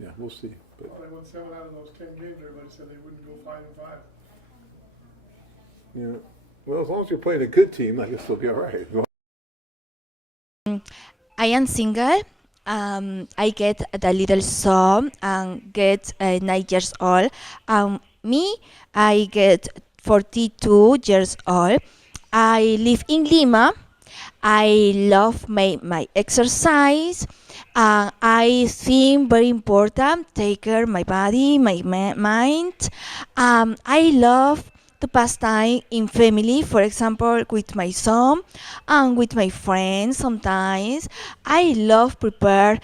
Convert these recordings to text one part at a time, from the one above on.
Yeah, we'll see. But I won 7 out of those 10 games. Everybody said they wouldn't go 5-5. Yeah. Well, as long as you're playing a good team, I guess they'll be all right. I am single. I get the little son and get 9 years old. Me, I get 42 years old. I live in Lima. I love my exercise. I think very important take care my body, my mind. I love to pass time in family, for example, with my son and with my friends sometimes. I love prepare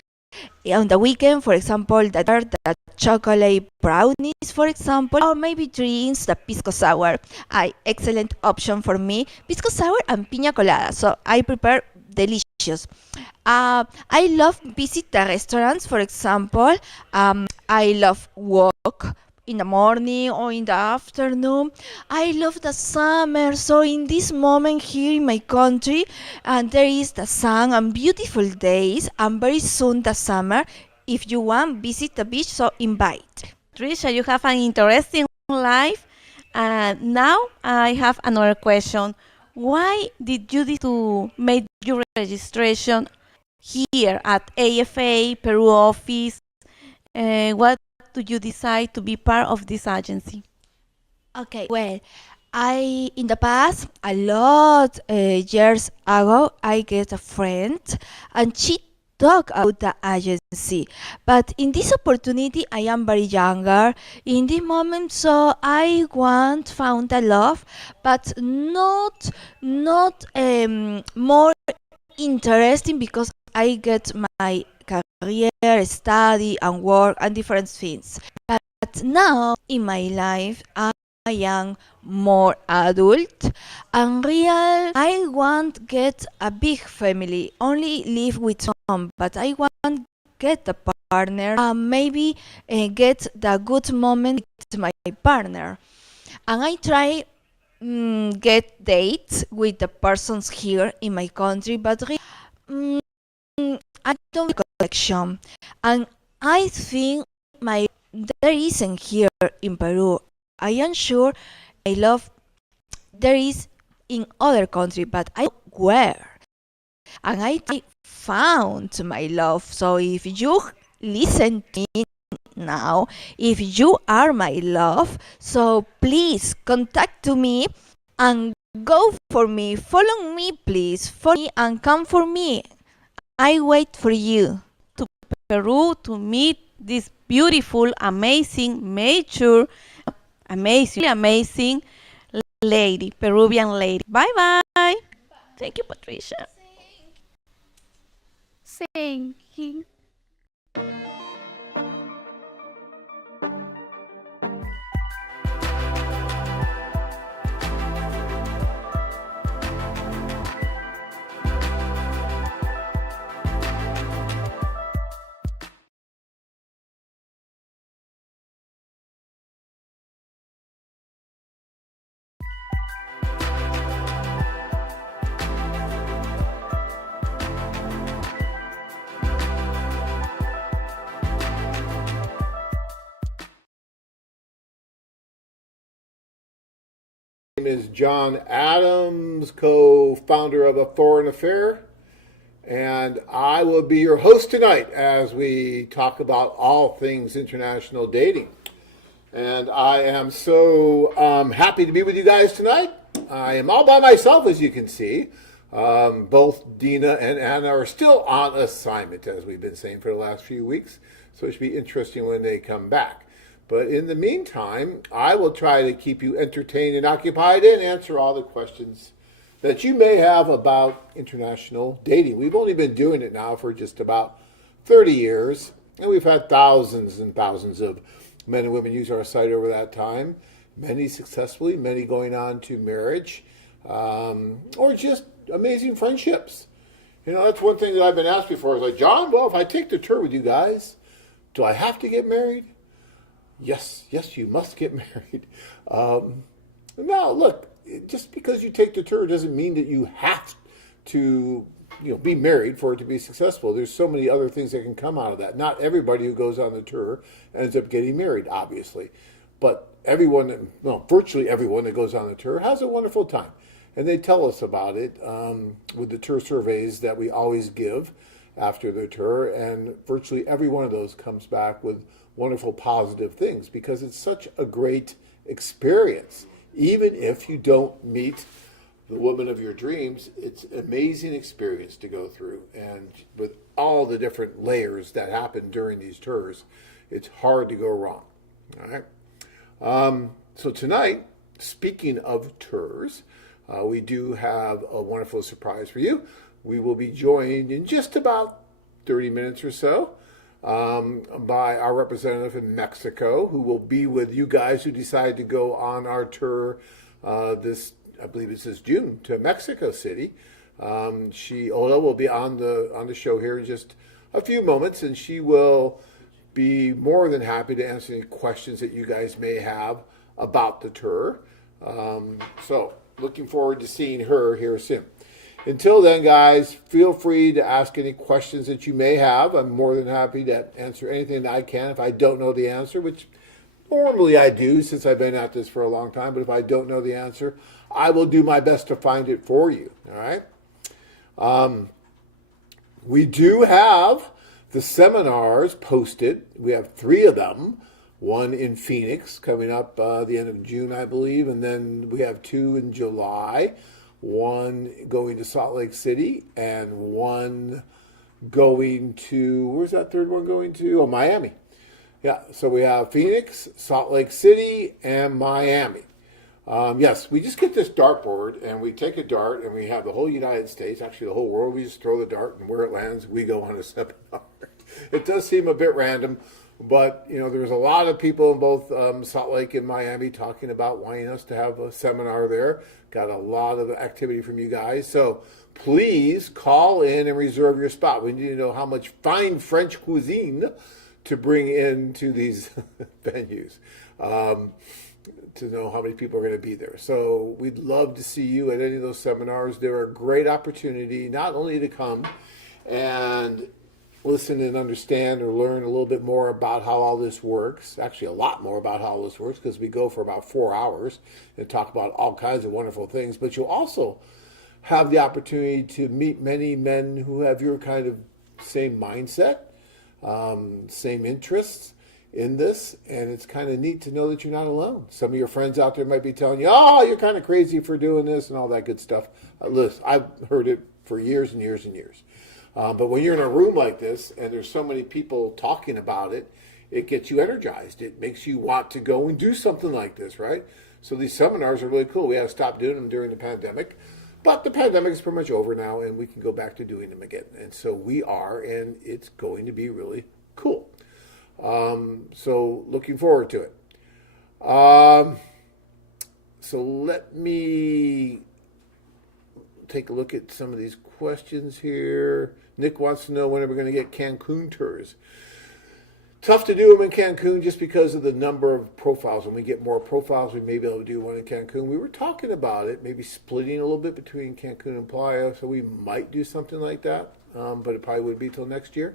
on the weekend, for example, the chocolate brownies, for example, or maybe drinks, the pisco sour. Excellent option for me. Pisco sour and piña colada. So I prepare delicious. I love visit the restaurants, for example. I love walk in the morning or in the afternoon. I love the summer. So in this moment here in my country, and there is the sun and beautiful days, and very soon the summer. If you want, visit the beach. So invite. Trisha, you have an interesting life. Now I have another question. Why did you decide to make your registration here at AFA Peru office? What do you decide to be part of this agency? Okay, well, I in the past a lot years ago I get a friend and she talk about the agency, but in this opportunity I am very younger in this moment, so I want found a love, but not more interesting because I get my career, study and work and different things. But now in my life I am more adult and real. I want get a big family, only live with some, but I want get a partner and maybe get the good moment with my partner. And I try get dates with the persons here in my country, but mm, I don't have connection. And I think my there isn't here in Peru. I am sure I love there is in other country, but I don't know where. And I found my love. So if you listen to me now, if you are my love, so please contact to me and go for me, follow me please, follow me and come for me. I wait for you. To Peru to meet this beautiful, amazing, mature, amazing lady, Peruvian lady. Bye bye. Thank you, Patricia. Thank My name is John Adams, co-founder of A Foreign Affair, and I will be your host tonight as we talk about all things international dating. And I am so happy to be with you guys tonight. I am all by myself, as you can see. Both Dina and Anna are still on assignment, as we've been saying for the last few weeks. So it should be interesting when they come back. But in the meantime, I will try to keep you entertained and occupied and answer all the questions that you may have about international dating. We've only been doing it now for just about 30 years, and we've had thousands and thousands of men and women use our site over that time, many successfully, many going on to marriage, or just amazing friendships. You know, that's one thing that I've been asked before. It's like, John, well, if I take the tour with you guys, do I have to get married? Yes, you must get married. Now, look, just because you take the tour doesn't mean that you have to be married for it to be successful. There's so many other things that can come out of that. Not everybody who goes on the tour ends up getting married, obviously, but virtually everyone that goes on the tour has a wonderful time, and they tell us about it with the tour surveys that we always give after the tour, and virtually every one of those comes back with wonderful positive things because it's such a great experience. Even if you don't meet the woman of your dreams, it's an amazing experience to go through, and with all the different layers that happen during these tours, it's hard to go wrong. All right. So tonight, speaking of tours, we do have a wonderful surprise for you. We will be joined in just about 30 minutes or so by our representative in Mexico, who will be with you guys who decide to go on our tour I believe it's this June, to Mexico City. Ola will be on the show here in just a few moments, and she will be more than happy to answer any questions that you guys may have about the tour. So looking forward to seeing her here soon. Until then, guys, feel free to ask any questions that you may have. I'm more than happy to answer anything that I can if I don't know the answer, which normally I do since I've been at this for a long time. But if I don't know the answer, I will do my best to find it for you. All right. We do have the seminars posted. We have 3 of them. One in Phoenix coming up the end of June, I believe. And then we have 2 in July. One going to Salt Lake City and one going to, where's that third one going to? Oh, Miami. Yeah, so we have Phoenix, Salt Lake City, and Miami. Yes, we just get this dartboard and we take a dart and we have the whole United States, actually the whole world. We just throw the dart and where it lands, we go on a seminar. It does seem a bit random, but there's a lot of people in both Salt Lake and Miami talking about wanting us to have a seminar there. Got a lot of activity from you guys. So please call in and reserve your spot. We need to know how much fine French cuisine to bring into these venues. To know how many people are going to be there. So we'd love to see you at any of those seminars. They're a great opportunity not only to come and listen and understand or learn a little bit more about how all this works, actually a lot more about how all this works, because we go for about 4 hours and talk about all kinds of wonderful things, but you'll also have the opportunity to meet many men who have your kind of same mindset, same interests in this, and it's kind of neat to know that you're not alone. Some of your friends out there might be telling you, oh, you're kind of crazy for doing this and all that good stuff. Listen, I've heard it for years and years and years. But when you're in a room like this and there's so many people talking about it, it gets you energized. It makes you want to go and do something like this, right? So these seminars are really cool. We had to stop doing them during the pandemic, but the pandemic is pretty much over now and we can go back to doing them again. And so we are, and it's going to be really cool. So looking forward to it. So let me take a look at some of these questions here. Nick wants to know when are we going to get Cancun tours. Tough to do them in Cancun just because of the number of profiles. When we get more profiles, we may be able to do one in Cancun. We were talking about it, maybe splitting a little bit between Cancun and Playa, so we might do something like that, but it probably would be till next year.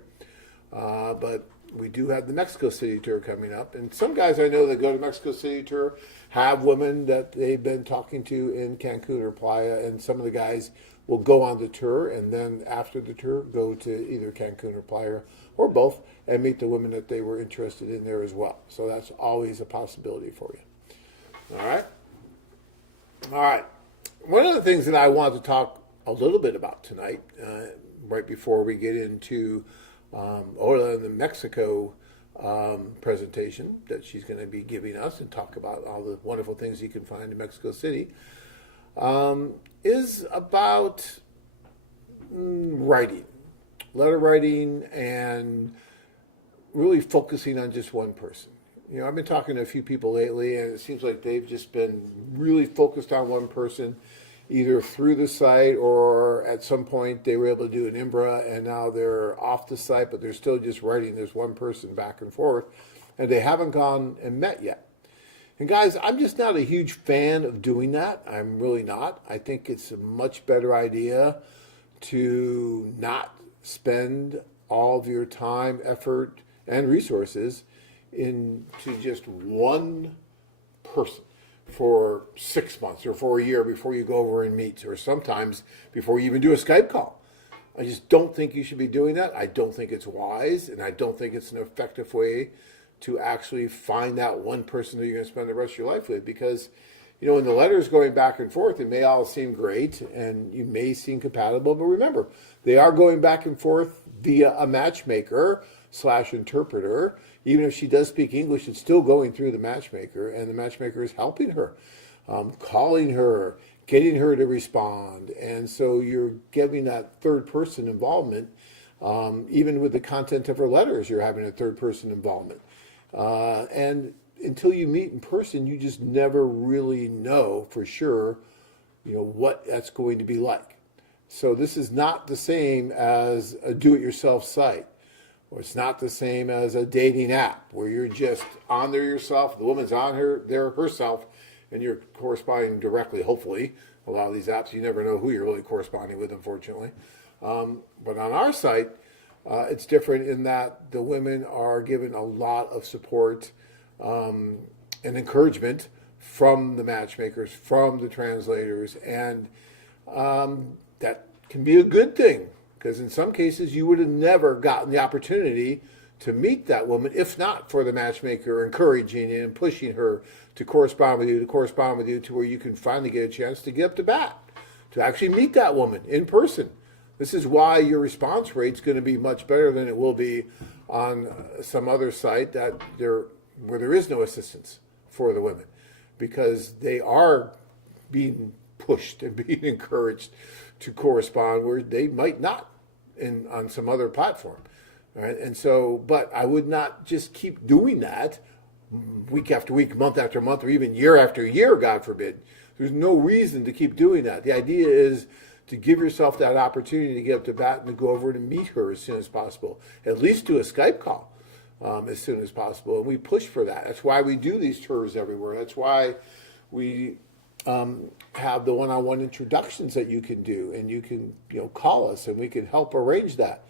But we do have the Mexico City tour coming up. And some guys I know that go to Mexico City tour have women that they've been talking to in Cancun or Playa. And some of the guys will go on the tour and then after the tour go to either Cancun or Playa or both and meet the women that they were interested in there as well. So that's always a possibility for you. All right. All right. One of the things that I want to talk a little bit about tonight, right before we get into Ola and the Mexico presentation that she's going to be giving us and talk about all the wonderful things you can find in Mexico City, is about writing, letter writing, and really focusing on just one person. I've been talking to a few people lately, and it seems like they've just been really focused on one person, either through the site or at some point they were able to do an Imbra and now they're off the site, but they're still just writing this one person back and forth, and they haven't gone and met yet. And guys, I'm just not a huge fan of doing that. I'm really not. I think it's a much better idea to not spend all of your time, effort, and resources into just one person for 6 months or for a year before you go over and meet, or sometimes before you even do a Skype call. I just don't think you should be doing that. I don't think it's wise, and I don't think it's an effective way to actually find that one person that you're going to spend the rest of your life with. Because, when the letters going back and forth, it may all seem great and you may seem compatible, but remember, they are going back and forth via a matchmaker / interpreter. Even if she does speak English, it's still going through the matchmaker, and the matchmaker is helping her, calling her, getting her to respond. And so you're giving that third person involvement. Even with the content of her letters, you're having a third person involvement. And until you meet in person, you just never really know for sure, what that's going to be like. So this is not the same as a do-it-yourself site, or it's not the same as a dating app where you're just on there yourself, the woman's on there herself, and you're corresponding directly, hopefully. A lot of these apps, you never know who you're really corresponding with, unfortunately. But on our site, it's different in that the women are given a lot of support and encouragement from the matchmakers, from the translators, and that can be a good thing, because in some cases you would have never gotten the opportunity to meet that woman if not for the matchmaker encouraging and pushing her to correspond with you, to where you can finally get a chance to get up to bat, to actually meet that woman in person. This is why your response rate is going to be much better than it will be on some other site where there is no assistance for the women, because they are being pushed and being encouraged to correspond where they might not on some other platform. Right? And so, but I would not just keep doing that week after week, month after month, or even year after year, God forbid. There's no reason to keep doing that. The idea is to give yourself that opportunity to get up to bat and to go over and meet her as soon as possible. At least do a Skype call as soon as possible. And we push for that. That's why we do these tours everywhere. That's why we have the one-on-one introductions that you can do, and you can call us and we can help arrange that.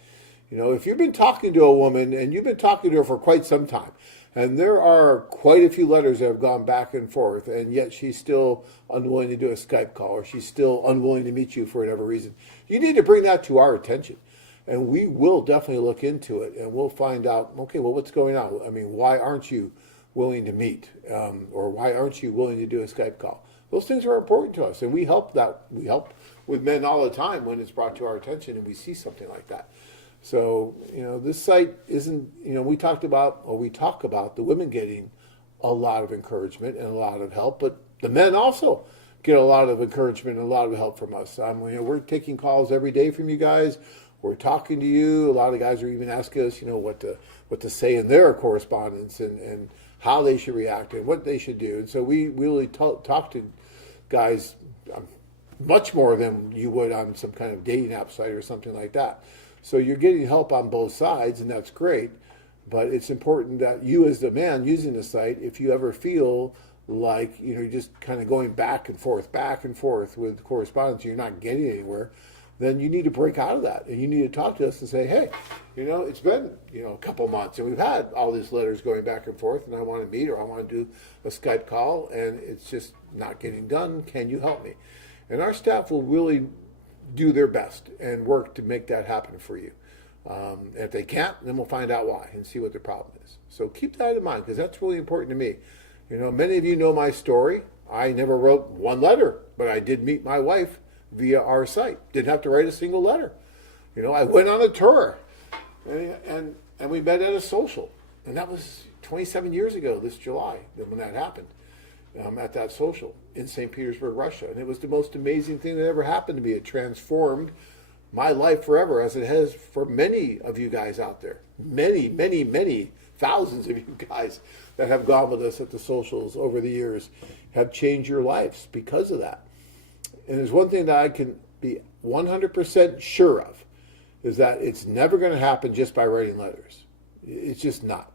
If you've been talking to a woman and you've been talking to her for quite some time, and there are quite a few letters that have gone back and forth, and yet she's still unwilling to do a Skype call, or she's still unwilling to meet you for whatever reason, you need to bring that to our attention. And we will definitely look into it, and we'll find out, okay, well, what's going on? I mean, why aren't you willing to meet? Or why aren't you willing to do a Skype call? Those things are important to us, and we help with men all the time when it's brought to our attention and we see something like that. So, this site isn't, we talk about the women getting a lot of encouragement and a lot of help, but the men also get a lot of encouragement and a lot of help from us. We're taking calls every day from you guys. We're talking to you. A lot of guys are even asking us, what to say in their correspondence and how they should react and what they should do. And so we really talk to guys much more than you would on some kind of dating app site or something like that. So you're getting help on both sides, and that's great. But it's important that you, as the man using the site, if you ever feel like you're just kind of going back and forth with correspondence, you're not getting anywhere, then you need to break out of that, and you need to talk to us and say, hey, it's been a couple months, and we've had all these letters going back and forth, and I want to meet, or I want to do a Skype call, and it's just not getting done. Can you help me? And our staff will really do their best and work to make that happen for you. And if they can't, then we'll find out why and see what the problem is. So keep that in mind, because that's really important to me. Many of you know my story. I never wrote one letter, but I did meet my wife via our site. Didn't have to write a single letter. I went on a tour, and we met at a social, and that was 27 years ago this July when that happened. At that social in St. Petersburg, Russia. And it was the most amazing thing that ever happened to me. It transformed my life forever, as it has for many of you guys out there. Many, many, many thousands of you guys that have gone with us at the socials over the years have changed your lives because of that. And there's one thing that I can be 100% sure of, is that it's never going to happen just by writing letters. It's just not.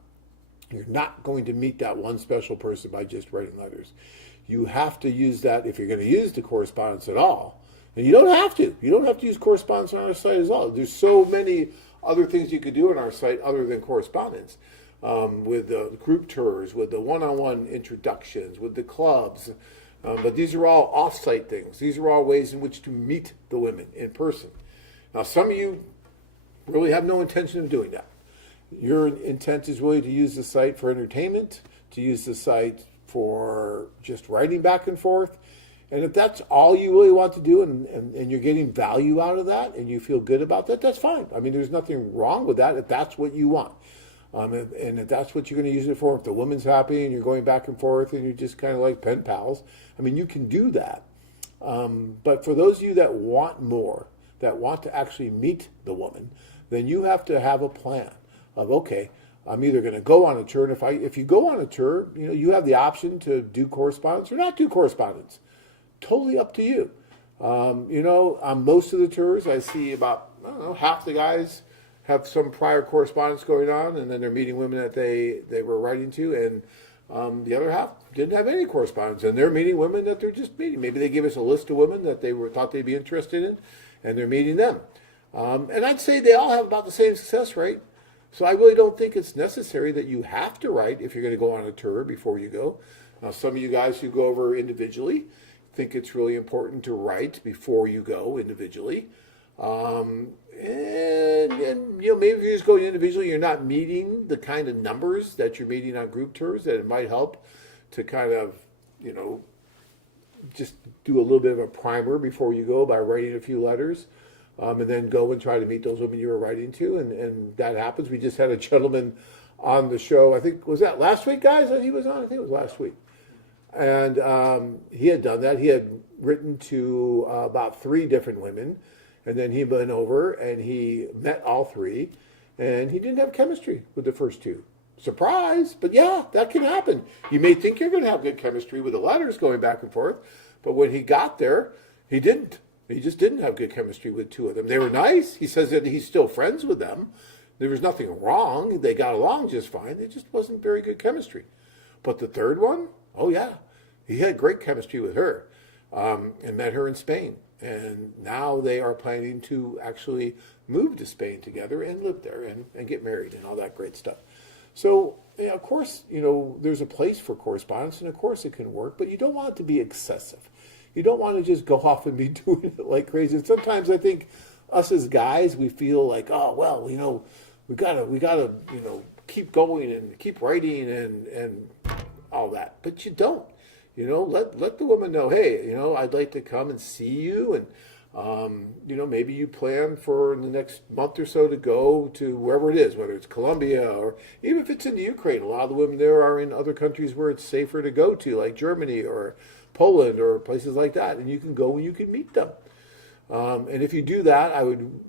You're not going to meet that one special person by just writing letters. You have to use that, if you're going to use the correspondence at all, And you don't have to. You don't have to use correspondence on our site as well. There's so many other things you could do on our site other than correspondence. With the group tours, with the one-on-one introductions, with the clubs. But these are all off-site things. These are all ways in which to meet the women in person. Now, some of you really have no intention of doing that. Your intent is really to use the site for entertainment, to use the site for just writing back and forth. And if that's all you really want to do and you're getting value out of that and you feel good about that, that's fine. I mean, there's nothing wrong with that if that's what you want. And if that's what you're going to use it for, if the woman's happy and you're going back and forth and you're just kind of like pen pals, I mean, you can do that. But for those of you that want more, that want to actually meet the woman, then you have to have a plan of, okay, I'm either going to go on a tour, and if you go on a tour, you have the option to do correspondence or not do correspondence. Totally up to you. On most of the tours, I see about, I don't know, half the guys have some prior correspondence going on, and then they're meeting women that they were writing to, and the other half didn't have any correspondence, and they're meeting women that they're just meeting. Maybe they give us a list of women that thought they'd be interested in, and they're meeting them. And I'd say they all have about the same success rate. So I really don't think it's necessary that you have to write if you're going to go on a tour before you go. Now, some of you guys who go over individually think it's really important to write before you go individually. Maybe if you're just going individually, you're not meeting the kind of numbers that you're meeting on group tours, that it might help to kind of, just do a little bit of a primer before you go by writing a few letters. And then go and try to meet those women you were writing to, and that happens. We just had a gentleman on the show, I think, was that last week, guys, that he was on? I think it was last week. And he had done that. He had written to about 3 different women, and then he went over and he met all 3, and he didn't have chemistry with the first 2. Surprise, but yeah, that can happen. You may think you're going to have good chemistry with the letters going back and forth, but when he got there, he didn't. He just didn't have good chemistry with 2 of them. They were nice. He says that he's still friends with them. There was nothing wrong. They got along just fine. It just wasn't very good chemistry. But the 3rd one, oh yeah, he had great chemistry with her, and met her in Spain. And now they are planning to actually move to Spain together and live there and get married and all that great stuff. So, of course, there's a place for correspondence, and of course it can work, but you don't want it to be excessive. You don't want to just go off and be doing it like crazy. And sometimes I think us as guys, we feel like, oh, well, we gotta, keep going and keep writing and all that. But you don't. Let the woman know, hey, I'd like to come and see you, and maybe you plan for the next month or so to go to wherever it is, whether it's Colombia or even if it's in the Ukraine. A lot of the women there are in other countries where it's safer to go to, like Germany or Poland or places like that, and you can go and you can meet them. And if you do that, I would,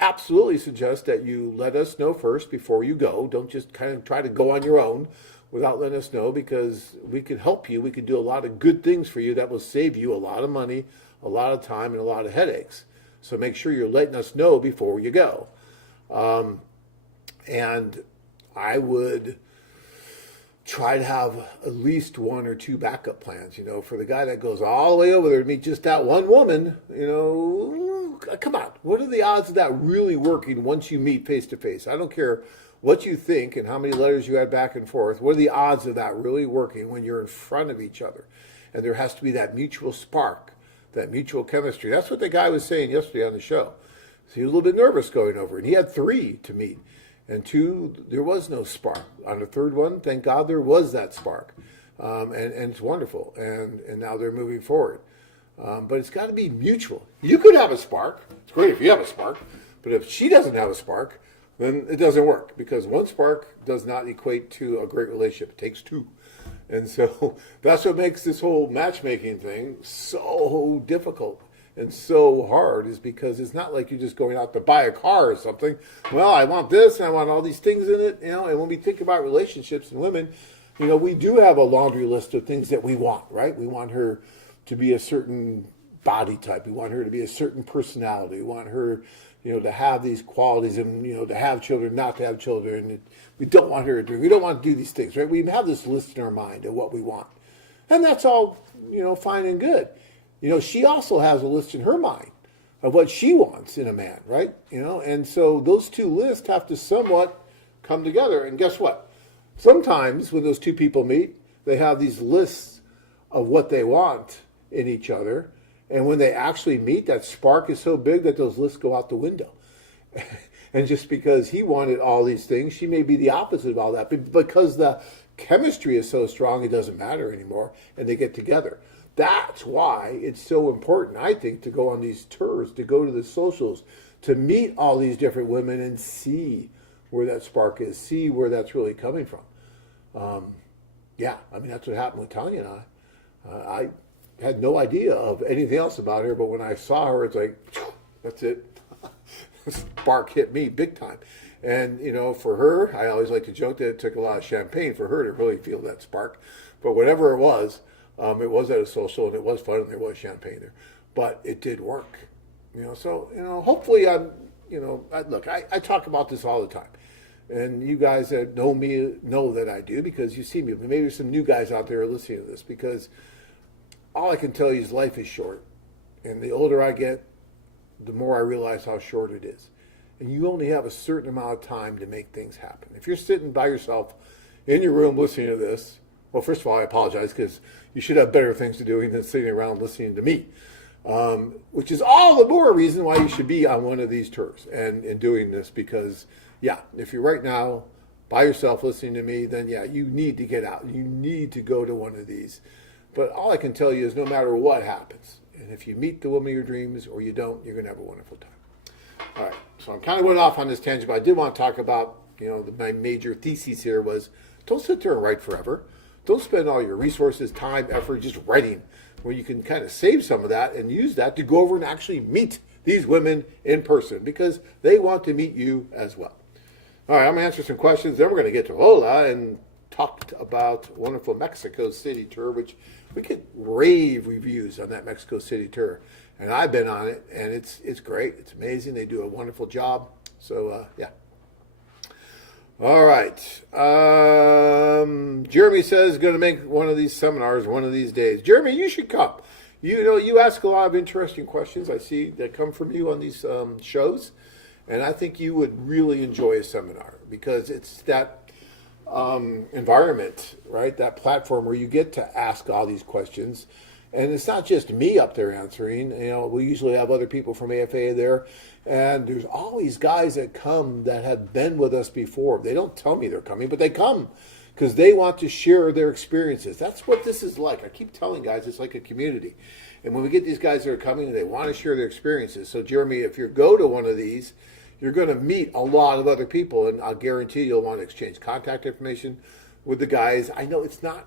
absolutely suggest that you let us know first before you go. Don't just kind of try to go on your own without letting us know, because we could help you. We could do a lot of good things for you that will save you a lot of money, a lot of time, and a lot of headaches. So make sure you're letting us know before you go. And I would try to have at least 1 or 2 backup plans, for the guy that goes all the way over there to meet just that one woman, come on. What are the odds of that really working once you meet face to face? I don't care what you think and how many letters you had back and forth. What are the odds of that really working when you're in front of each other? And there has to be that mutual spark, that mutual chemistry. That's what the guy was saying yesterday on the show. So he was a little bit nervous going over, and he had 3 to meet. And 2, there was no spark. On the 3rd one, thank God there was that spark. And it's wonderful. And now they're moving forward. But it's got to be mutual. You could have a spark. It's great if you have a spark. But if she doesn't have a spark, then it doesn't work. Because 1 spark does not equate to a great relationship. It takes 2. And so that's what makes this whole matchmaking thing so difficult and so hard, is because it's not like you're just going out to buy a car or something. Well, I want this and I want all these things in it, and when we think about relationships and women, we do have a laundry list of things that we want, right? We want her to be a certain body type. We want her to be a certain personality. We want her, to have these qualities and, to have children, not to have children. We don't want her to drink. We don't want to do these things, right? We have this list in our mind of what we want. And that's all, fine and good. she also has a list in her mind of what she wants in a man, right? And so those two lists have to somewhat come together. And guess what? Sometimes when those two people meet, they have these lists of what they want in each other. And when they actually meet, that spark is so big that those lists go out the window. And just because he wanted all these things, she may be the opposite of all that. But because the chemistry is so strong, it doesn't matter anymore, and they get together. That's why it's so important, I think, to go on these tours, to go to the socials, to meet all these different women and see where that spark is, see where that's really coming from. That's what happened with Tanya and I. I had no idea of anything else about her, but when I saw her, it's like, that's it. Spark hit me big time. And, for her, I always like to joke that it took a lot of champagne for her to really feel that spark. But whatever it was at a social, and it was fun, and there was champagne there. But it did work. Hopefully I talk about this all the time. And you guys that know me know that I do, because you see me. Maybe there's some new guys out there listening to this, because all I can tell you is life is short. And the older I get, the more I realize how short it is. And you only have a certain amount of time to make things happen. If you're sitting by yourself in your room listening to this, well, first of all, I apologize, because you should have better things to do than sitting around listening to me, which is all the more reason why you should be on one of these tours and doing this, because, if you're right now by yourself listening to me, then, you need to get out. You need to go to one of these. But all I can tell you is no matter what happens, and if you meet the woman of your dreams or you don't, you're going to have a wonderful time. All right, so I'm kind of went off on this tangent, but I did want to talk about, my major thesis here was, don't sit there and write forever. Don't spend all your resources, time, effort just writing, where you can kind of save some of that and use that to go over and actually meet these women in person, because they want to meet you as well. All right, I'm going to answer some questions. Then we're going to get to Lola and talk about wonderful Mexico City tour, which we get rave reviews on that Mexico City tour. And I've been on it, and it's great. It's amazing. They do a wonderful job. So, All right. Jeremy says going to make one of these seminars one of these days. Jeremy, you should come. You ask a lot of interesting questions I see that come from you on these shows. And I think you would really enjoy a seminar, because it's that environment, right? That platform where you get to ask all these questions. And it's not just me up there answering. We usually have other people from AFA there. And there's always guys that come that have been with us before. They don't tell me they're coming, but they come because they want to share their experiences. That's what this is like. I keep telling guys it's like a community. And when we get these guys that are coming, they want to share their experiences. So, Jeremy, if you go to one of these, you're going to meet a lot of other people, and I'll guarantee you'll want to exchange contact information with the guys. I know it's not,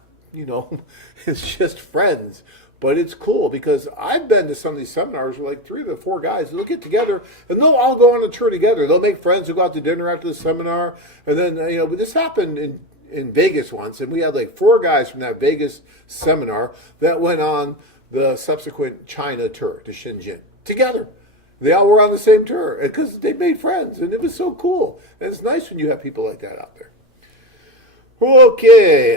it's just friends, but it's cool, because I've been to some of these seminars where like 3 to 4 guys, they'll get together and they'll all go on a tour together. They'll make friends who go out to dinner after the seminar. And then, but this happened in Vegas once, and we had like 4 guys from that Vegas seminar that went on the subsequent China tour to Shenzhen together. They all were on the same tour because they made friends, and it was so cool. And it's nice when you have people like that out there. Okay.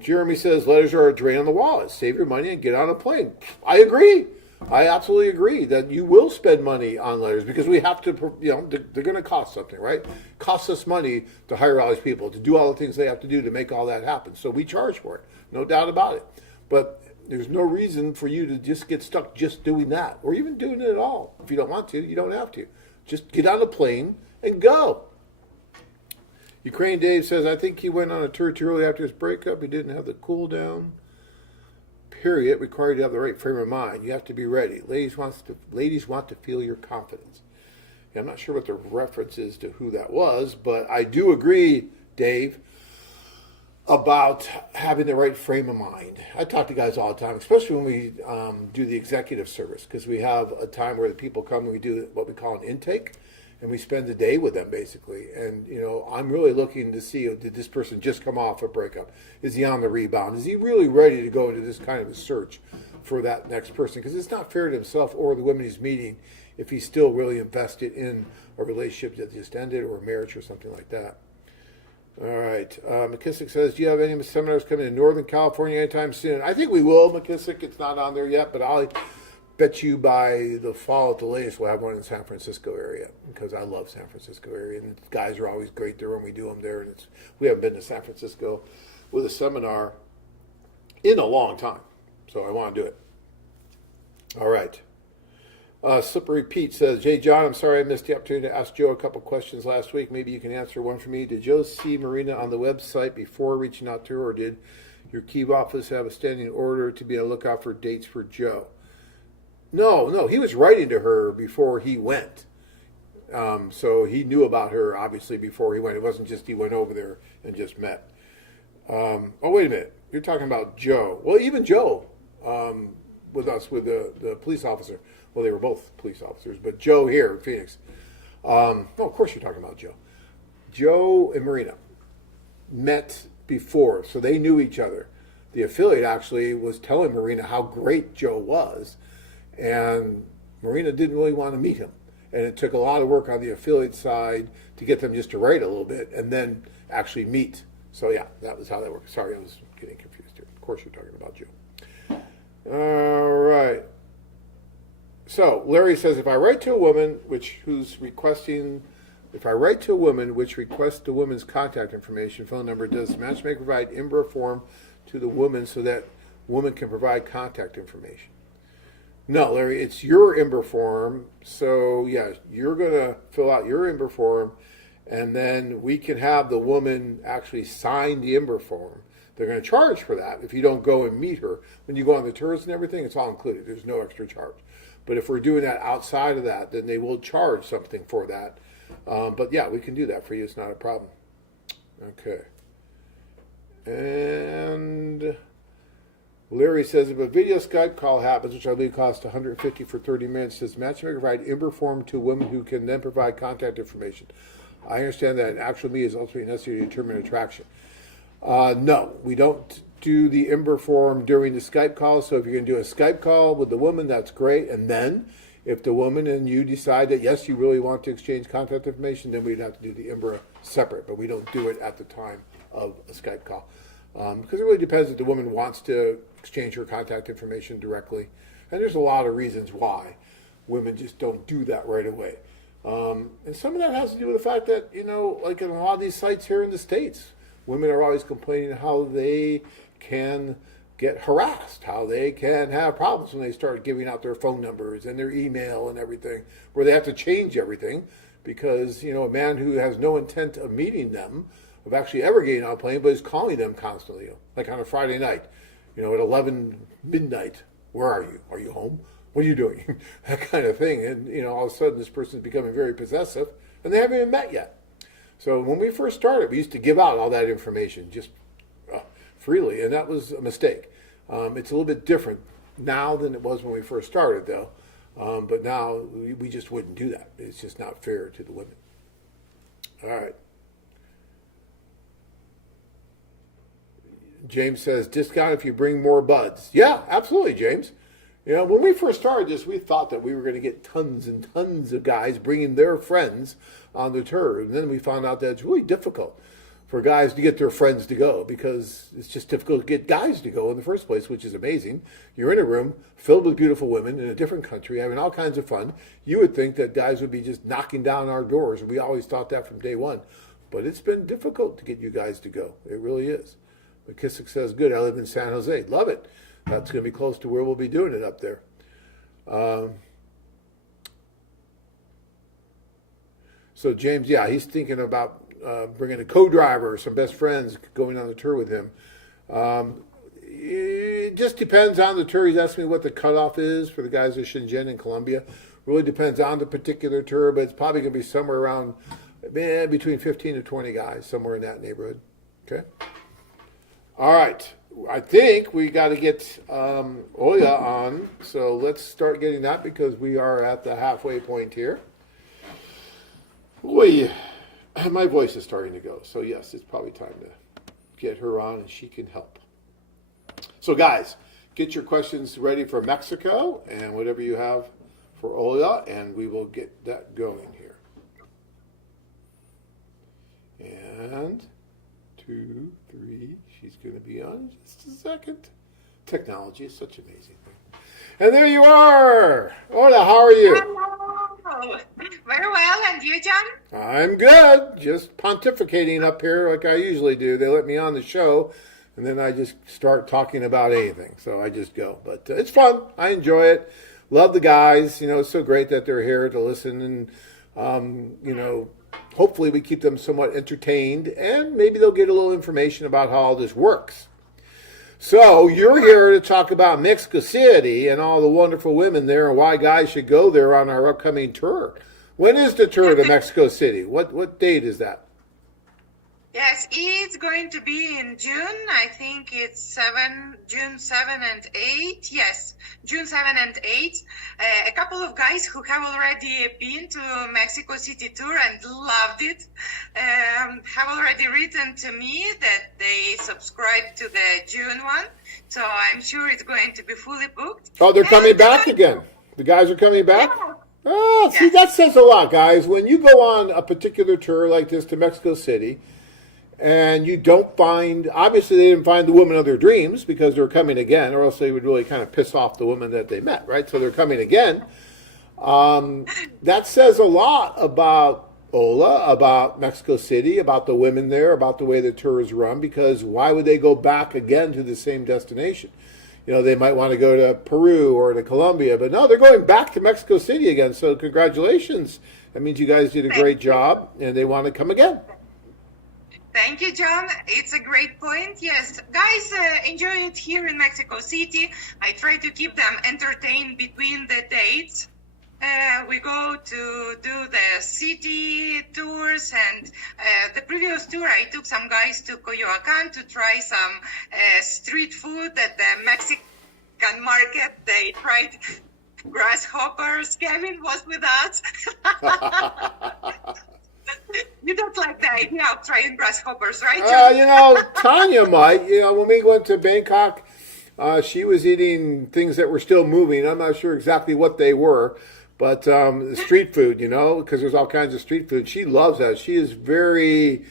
Jeremy says letters are a drain on the wallet. Save your money and get on a plane. I agree. I absolutely agree that you will spend money on letters, because we have to, they're going to cost something, right? It costs us money to hire all these people, to do all the things they have to do to make all that happen. So we charge for it, no doubt about it. But there's no reason for you to just get stuck just doing that, or even doing it at all. If you don't want to, you don't have to. Just get on a plane and go. Ukraine Dave says, I think he went on a tour too early after his breakup. He didn't have the cool down period required to have the right frame of mind. You have to be ready. Ladies want to feel your confidence. I'm not sure what the reference is to who that was, but I do agree, Dave, about having the right frame of mind. I talk to guys all the time, especially when we do the executive service, because we have a time where the people come and we do what we call an intake, and we spend the day with them basically. And I'm really looking to see, did this person just come off a breakup? Is he on the rebound? Is he really ready to go into this kind of a search for that next person? Because it's not fair to himself or the women he's meeting if he's still really invested in a relationship that just ended, or a marriage or something like that. All right. right. McKissick says, do you have any seminars coming to Northern California anytime soon? I think we will, McKissick. It's not on there yet, but I'll bet you by the fall at the latest we'll have one in the San Francisco area, because I love San Francisco area, and the guys are always great there when we do them there. And we haven't been to San Francisco with a seminar in a long time, so I want to do it. All right. Slippery Pete says, Jay John, I'm sorry I missed the opportunity to ask Joe a couple questions last week. Maybe you can answer one for me. Did Joe see Marina on the website before reaching out to her, or did your key office have a standing order to be on the lookout for dates for Joe? No, he was writing to her before he went. So he knew about her, obviously, before he went. It wasn't just he went over there and just met. Oh, wait a minute. You're talking about Joe. Well, even Joe with us, with the police officer. Well, they were both police officers, but Joe here in Phoenix. No, of course you're talking about Joe. Joe and Marina met before, so they knew each other. The affiliate actually was telling Marina how great Joe was, and Marina didn't really want to meet him. And it took a lot of work on the affiliate side to get them just to write a little bit and then actually meet. So yeah, that was how that worked. Sorry, I was getting confused here. Of course you're talking about Joe. All right. So Larry says, if I write to a woman which requests the woman's contact information, phone number, does the matchmaker provide IMBRA form to the woman so that woman can provide contact information? No, Larry, it's your IMBRA form. So yeah, you're going to fill out your IMBRA form, and then we can have the woman actually sign the IMBRA form. They're going to charge for that if you don't go and meet her. When you go on the tours and everything, it's all included. There's no extra charge. But if we're doing that outside of that, then they will charge something for that. But yeah, we can do that for you. It's not a problem. Okay. And Larry says, if a video Skype call happens, which I believe costs $150 for 30 minutes, does matchmaker provide IMBRA form to women who can then provide contact information? I understand that an actual meet is ultimately necessary to determine attraction. No, we don't do the IMBRA form during the Skype call. So if you're going to do a Skype call with the woman, that's great. And then if the woman and you decide that, yes, you really want to exchange contact information, then we'd have to do the IMBRA separate. But we don't do it at the time of a Skype call. Because it really depends if the woman wants to exchange her contact information directly. And there's a lot of reasons why women just don't do that right away. And some of that has to do with the fact that, like in a lot of these sites here in the States, women are always complaining how they can get harassed, how they can have problems when they start giving out their phone numbers and their email and everything, where they have to change everything because, a man who has no intent of meeting them, of actually ever getting on a plane, but is calling them constantly, like on a Friday night, at 11 midnight, where are you? Are you home? What are you doing? That kind of thing. And, all of a sudden this person's becoming very possessive and they haven't even met yet. So when we first started, we used to give out all that information just freely, and that was a mistake. It's a little bit different now than it was when we first started, though. But now we just wouldn't do that. It's just not fair to the women. All right. James says, discount if you bring more buds. Yeah, absolutely, James. When we first started this, we thought that we were going to get tons and tons of guys bringing their friends on the tour. And then we found out that it's really difficult for guys to get their friends to go because it's just difficult to get guys to go in the first place, which is amazing. You're in a room filled with beautiful women in a different country having all kinds of fun. You would think that guys would be just knocking down our doors. We always thought that from day one. But it's been difficult to get you guys to go. It really is. McKissick says, good, I live in San Jose. Love it. That's going to be close to where we'll be doing it up there. So James, yeah, he's thinking about bringing a co-driver or some best friends going on the tour with him. It just depends on the tour. He's asking me what the cutoff is for the guys at Shenzhen and Colombia. Really depends on the particular tour, but it's probably going to be somewhere around between 15 to 20 guys, somewhere in that neighborhood. Okay? All right. I think we got to get Oya on, so let's start getting that because we are at the halfway point here. Boy, my voice is starting to go, so yes, it's probably time to get her on and she can help. So guys, get your questions ready for Mexico and whatever you have for Oya, and we will get that going here. And 2, 2, 3. She's going to be on in just a second. Technology is such an amazing thing. And there you are. Hola, how are you? Hello. Very well, and you, John? I'm good. Just pontificating up here like I usually do. They let me on the show, and then I just start talking about anything. So I just go. But it's fun. I enjoy it. Love the guys. It's so great that they're here to listen. And, hopefully we keep them somewhat entertained. And maybe they'll get a little information about how all this works. So you're here to talk about Mexico City and all the wonderful women there and why guys should go there on our upcoming tour. When is the tour to Mexico City? What date is that? Yes, it's going to be in June. I think it's June 7 and 8. Yes, June 7 and 8. A couple of guys who have already been to Mexico City tour and loved it have already written to me that they subscribed to the June one. So I'm sure it's going to be fully booked. Oh, they're coming back again. The guys are coming back? Yeah. Oh, see, that says a lot, guys. When you go on a particular tour like this to Mexico City, and you don't find, obviously they didn't find the woman of their dreams because they're coming again, or else they would really kind of piss off the woman that they met, right? So they're coming again. That says a lot about Ola, about Mexico City, about the women there, about the way the tour is run, because why would they go back again to the same destination? They might want to go to Peru or to Colombia, but no, they're going back to Mexico City again. So congratulations. That means you guys did a great job, and they want to come again. Thank you, John. It's a great point. Yes, guys, enjoy it here in Mexico City. I try to keep them entertained between the dates. We go to do the city tours, and the previous tour I took some guys to Coyoacan to try some street food at the Mexican market. They tried grasshoppers. Kevin was with us. You don't like the idea of trying grasshoppers, right, John? Tanya might. When we went to Bangkok, she was eating things that were still moving. I'm not sure exactly what they were, but street food, because there's all kinds of street food. She loves that. She is very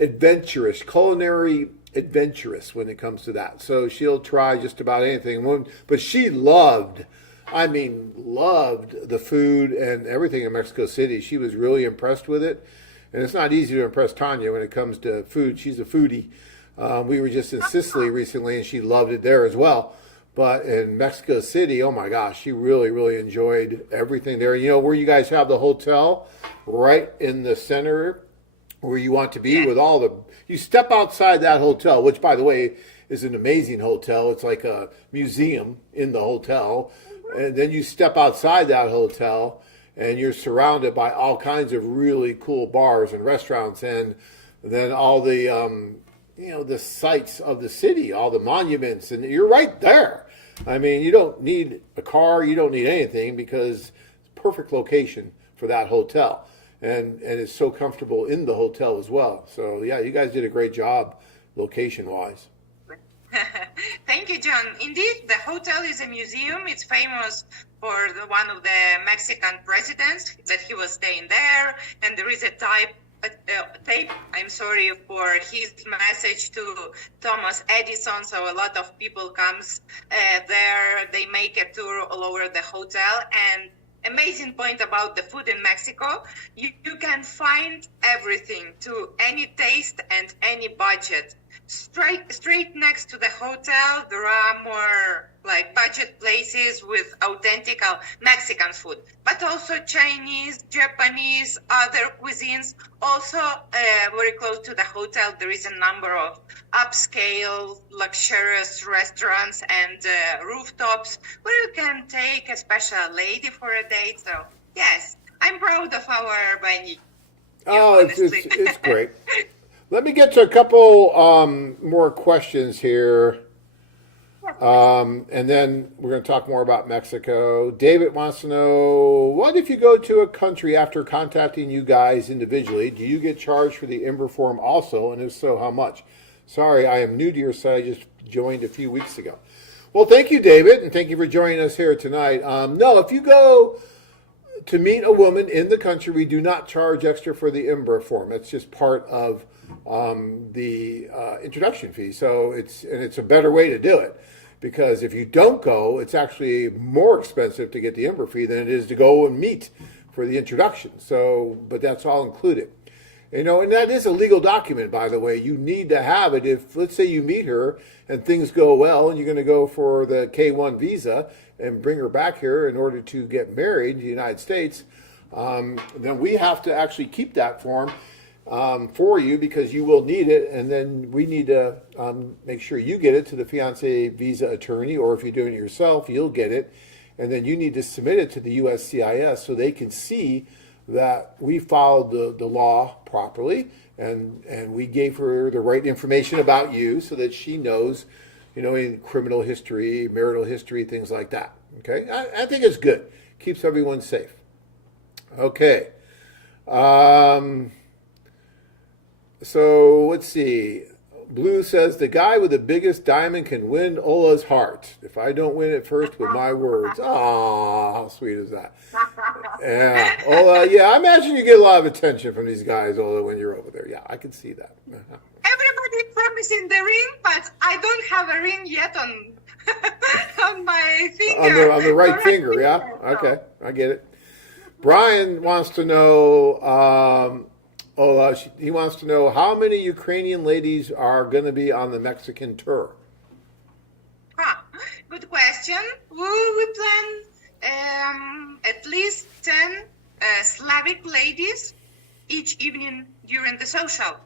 adventurous, culinary adventurous when it comes to that. So she'll try just about anything. But she loved the food and everything in Mexico City. She was really impressed with it. And it's not easy to impress Tanya when it comes to food. She's a foodie. We were just in Sicily recently, and she loved it there as well. But in Mexico City, oh my gosh, she really, really enjoyed everything there. Where you guys have the hotel right in the center where you want to be with all the... You step outside that hotel, which, by the way, is an amazing hotel. It's like a museum in the hotel. And then you step outside that hotel, and you're surrounded by all kinds of really cool bars and restaurants, and then all the the sights of the city, all the monuments, and you're right there. You don't need a car, you don't need anything, because it's a perfect location for that hotel, and it's so comfortable in the hotel as well. So yeah, you guys did a great job location wise. Thank you, John. Indeed, the hotel is a museum. It's famous for one of the Mexican presidents that he was staying there, and there is a tape, I'm sorry, for his message to Thomas Edison. So a lot of people comes there. They make a tour all over the hotel. And amazing point about the food in Mexico, you can find everything to any taste and any budget. Straight next to the hotel, there are more like budget places with authentic Mexican food, but also Chinese, Japanese, other cuisines. Also, very close to the hotel, there is a number of upscale, luxurious restaurants and rooftops where you can take a special lady for a date. So, yes, I'm proud of our venue. It's great. Let me get to a couple more questions here, and then we're going to talk more about Mexico. David wants to know, what if you go to a country after contacting you guys individually? Do you get charged for the Ember form also, and if so, how much? Sorry, I am new to your site. I just joined a few weeks ago. Well, thank you, David, and thank you for joining us here tonight. No, if you go to meet a woman in the country, we do not charge extra for the Ember form. It's just part of the introduction fee. So it's a better way to do it, because if you don't go, it's actually more expensive to get the Ember fee than it is to go and meet for the introduction. So, but that's all included. And that is a legal document, by the way. You need to have it if, let's say, you meet her and things go well, and you're going to go for the K-1 visa and bring her back here in order to get married in the United States. Then we have to actually keep that form for you, because you will need it, and then we need to make sure you get it to the fiancé visa attorney, or if you're doing it yourself, you'll get it, and then you need to submit it to the USCIS so they can see that we followed the law properly, and we gave her the right information about you so that she knows, in criminal history, marital history, things like that. Okay, I think it's good. Keeps everyone safe. Okay. So let's see. Blue says the guy with the biggest diamond can win Ola's heart. If I don't win it first with my words. Oh, how sweet is that? Yeah, Ola. Yeah, I imagine you get a lot of attention from these guys, Ola, when you're over there. Yeah, I can see that. Everybody promising the ring, but I don't have a ring yet on on my finger. On the right finger, yeah. Okay, I get it. Brian wants to know. He wants to know how many Ukrainian ladies are going to be on the Mexican tour. Good question. We plan at least 10 Slavic ladies each evening during the social.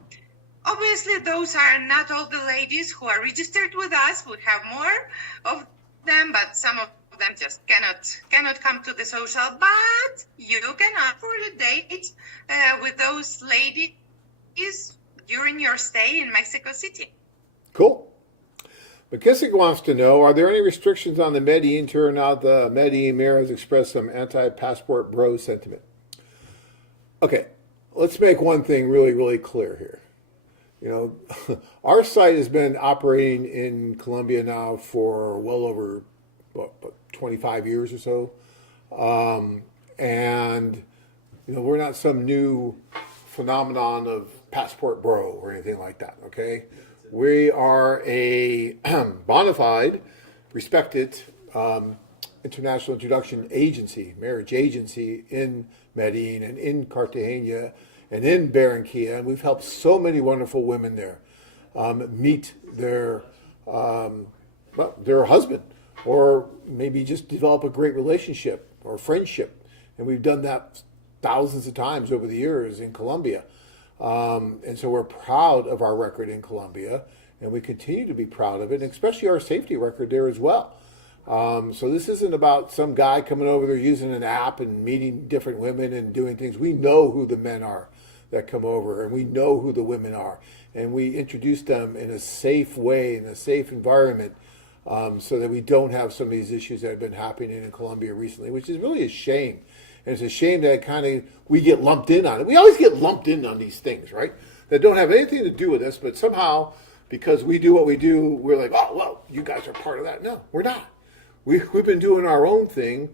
Obviously, those are not all the ladies who are registered with us. We have more of them, but some of them just cannot come to the social. But you can ask for a date with those ladies during your stay in Mexico City. Cool. McKissick wants to know, are there any restrictions on the Medellin tour now the Medellin mayor has expressed some anti-passport bro sentiment? Okay, let's make one thing really, really clear here. Our site has been operating in Colombia now for well over 25 years or so. And we're not some new phenomenon of passport bro or anything like that, okay? We are a bona fide, respected international introduction agency, marriage agency in Medellin and in Cartagena and in Barranquilla, and we've helped so many wonderful women there meet their husband, or maybe just develop a great relationship or friendship. And we've done that thousands of times over the years in Colombia. And so we're proud of our record in Colombia, and we continue to be proud of it, and especially our safety record there as well. So this isn't about some guy coming over there using an app and meeting different women and doing things. We know who the men are that come over, and we know who the women are. And we introduce them in a safe way, in a safe environment, so that we don't have some of these issues that have been happening in Colombia recently, which is really a shame. And it's a shame that we get lumped in on it. We always get lumped in on these things, right? That don't have anything to do with us, but somehow, because we do what we do, we're like, oh, well, you guys are part of that. No, we're not. We've been doing our own thing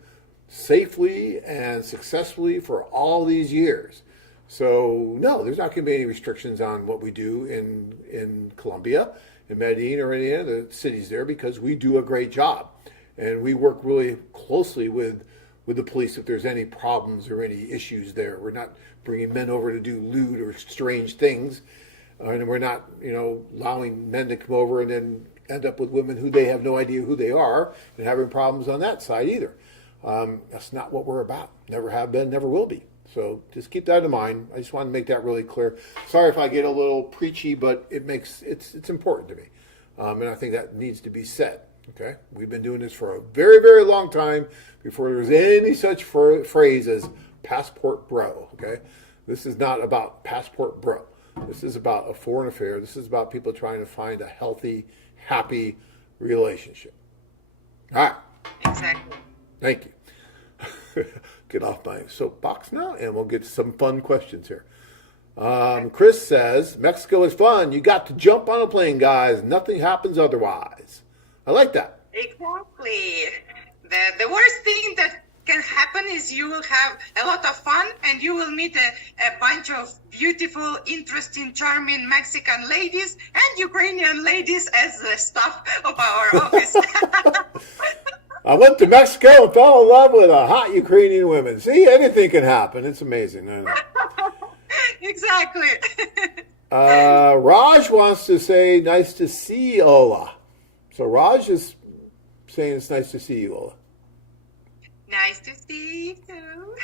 safely and successfully for all these years. So, no, there's not going to be any restrictions on what we do in Colombia, in Medellin, or any of the cities there, because we do a great job. And we work really closely with the police if there's any problems or any issues there. We're not bringing men over to do lewd or strange things. And we're not, allowing men to come over and then end up with women who they have no idea who they are and having problems on that side either. That's not what we're about. Never have been, never will be. So just keep that in mind. I just want to make that really clear. Sorry if I get a little preachy, but it's important to me. And I think that needs to be said. Okay? We've been doing this for a very, very long time before there was any such phrase as passport bro. Okay? This is not about passport bro. This is about a foreign affair. This is about people trying to find a healthy, happy relationship. All right. Exactly. Thank you. Get off my soapbox now, and we'll get to some fun questions here. Chris says, Mexico is fun. You got to jump on a plane, guys. Nothing happens otherwise. I like that. Exactly. The worst thing that can happen is you will have a lot of fun and you will meet a bunch of beautiful, interesting, charming Mexican ladies and Ukrainian ladies as the staff of our office. I went to Mexico and fell in love with a hot Ukrainian woman. See, anything can happen. It's amazing. I know. Exactly. Raj wants to say, nice to see you, Ola. So Raj is saying it's nice to see you, Ola. Nice to see you too.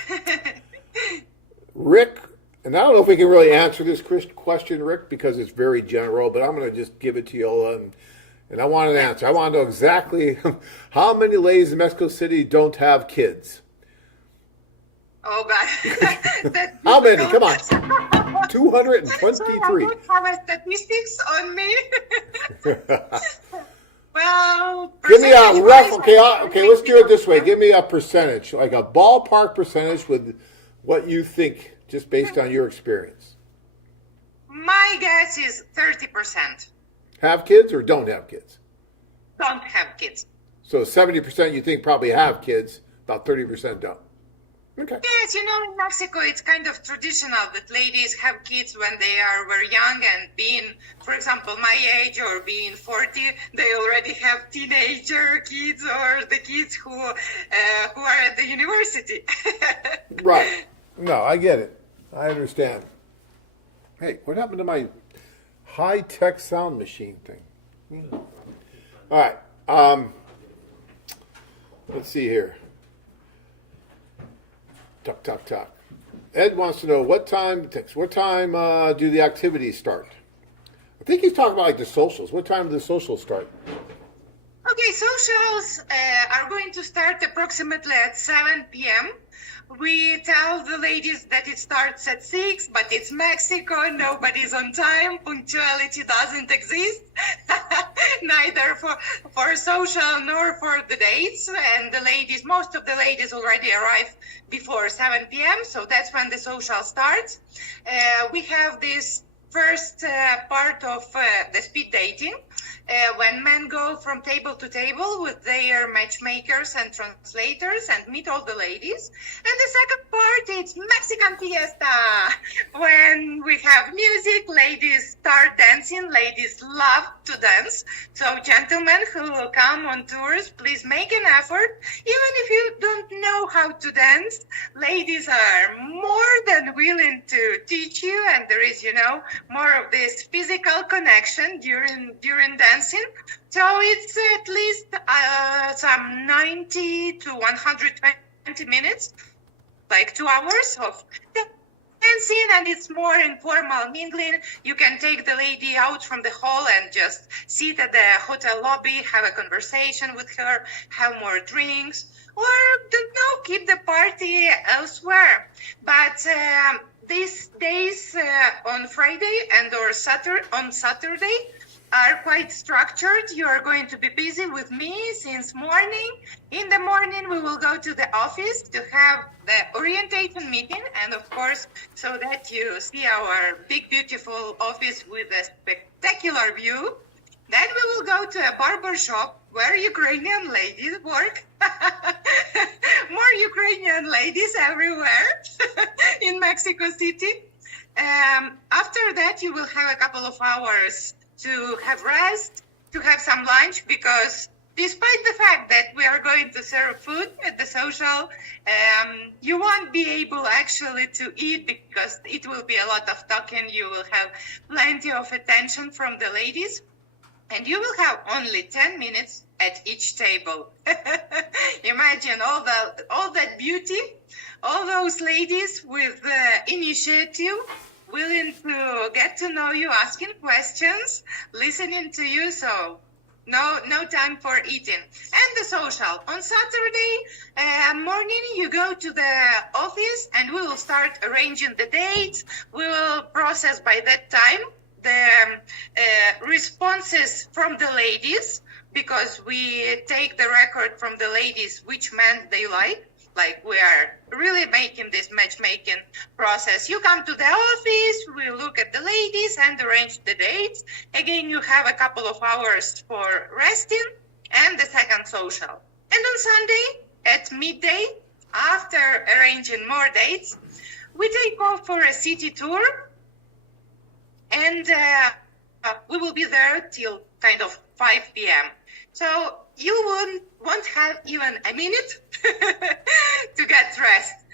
Rick, and I don't know if we can really answer this question, Rick, because it's very general, but I'm going to just give it to you, Ola, and I want an answer. I want to know exactly how many ladies in Mexico City don't have kids. Oh, God. How many? Come on. 223. So I don't have statistics on me. Well, Give me a rough, percentage-wise, okay, let's do it this way. Give me a percentage, like a ballpark percentage with what you think, just based on your experience. my guess is 30% Have kids or don't have kids? don't have kids. So 70% you think probably have kids, about 30% don't. Okay. Yes, in Mexico, it's kind of traditional that ladies have kids when they are very young, and being, for example, my age or being 40, they already have teenager kids or the kids who are at the university. Right. No, I get it. I understand. Hey, what happened to my high-tech sound machine thing? All right. Let's see here. Talk. Ed wants to know what time do the activities start? I think he's talking about like the socials. What time do the socials start? Okay, socials are going to start approximately at 7 p.m. We tell the ladies that it starts at 6, but it's Mexico, nobody's on time, punctuality doesn't exist, neither for social nor for the dates, and most of the ladies already arrive before 7 p.m., so that's when the social starts. We have this first part of the speed dating, when men go from table to table with their matchmakers and translators and meet all the ladies. And the second part, it's Mexican fiesta, when we have music, ladies start dancing. Ladies love to dance. So gentlemen who will come on tours, please make an effort. Even if you don't know how to dance, ladies are more than willing to teach you, and there is, more of this physical connection during dancing. So it's at least some 90 to 120 minutes, like 2 hours of dancing, and it's more informal mingling. You can take the lady out from the hall and just sit at the hotel lobby, have a conversation with her, have more drinks, or don't know, keep the party elsewhere. But these days on Friday and or on Saturday are quite structured. You are going to be busy with me since morning. In the morning, we will go to the office to have the orientation meeting, and of course, so that you see our big, beautiful office with a spectacular view. Then we will go to a barber shop where Ukrainian ladies work. More Ukrainian ladies everywhere in Mexico City. After that, you will have a couple of hours to have rest, to have some lunch, because despite the fact that we are going to serve food at the social, you won't be able actually to eat because it will be a lot of talking. You will have plenty of attention from the ladies, and you will have only 10 minutes at each table. Imagine all that beauty, all those ladies with initiative, willing to get to know you, asking questions, listening to you. So no time for eating. And the social. On Saturday morning, you go to the office and we will start arranging the dates. We will process by that time the responses from the ladies, because we take the record from the ladies which men they like. Like, we are really making this matchmaking process. You come to the office, we look at the ladies and arrange the dates. Again, you have a couple of hours for resting and the second social. And on Sunday at midday, after arranging more dates, we take off for a city tour, and we will be there till kind of 5 p.m. So you won't have even a minute to get dressed.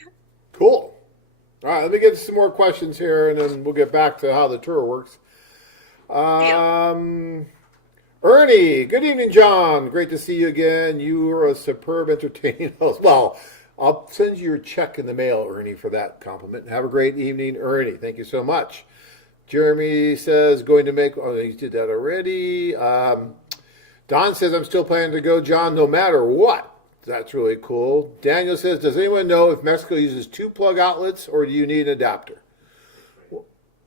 Cool. All right, let me get some more questions here, and then we'll get back to how the tour works. Ernie, good evening, John. Great to see you again. You are a superb, entertaining host. Well, I'll send you your check in the mail, Ernie, for that compliment. Have a great evening, Ernie. Thank you so much. Jeremy says, going to make, oh, you did that already. Don says, I'm still planning to go, John, no matter what. That's really cool. Daniel says, does anyone know if Mexico uses 2 plug outlets or do you need an adapter?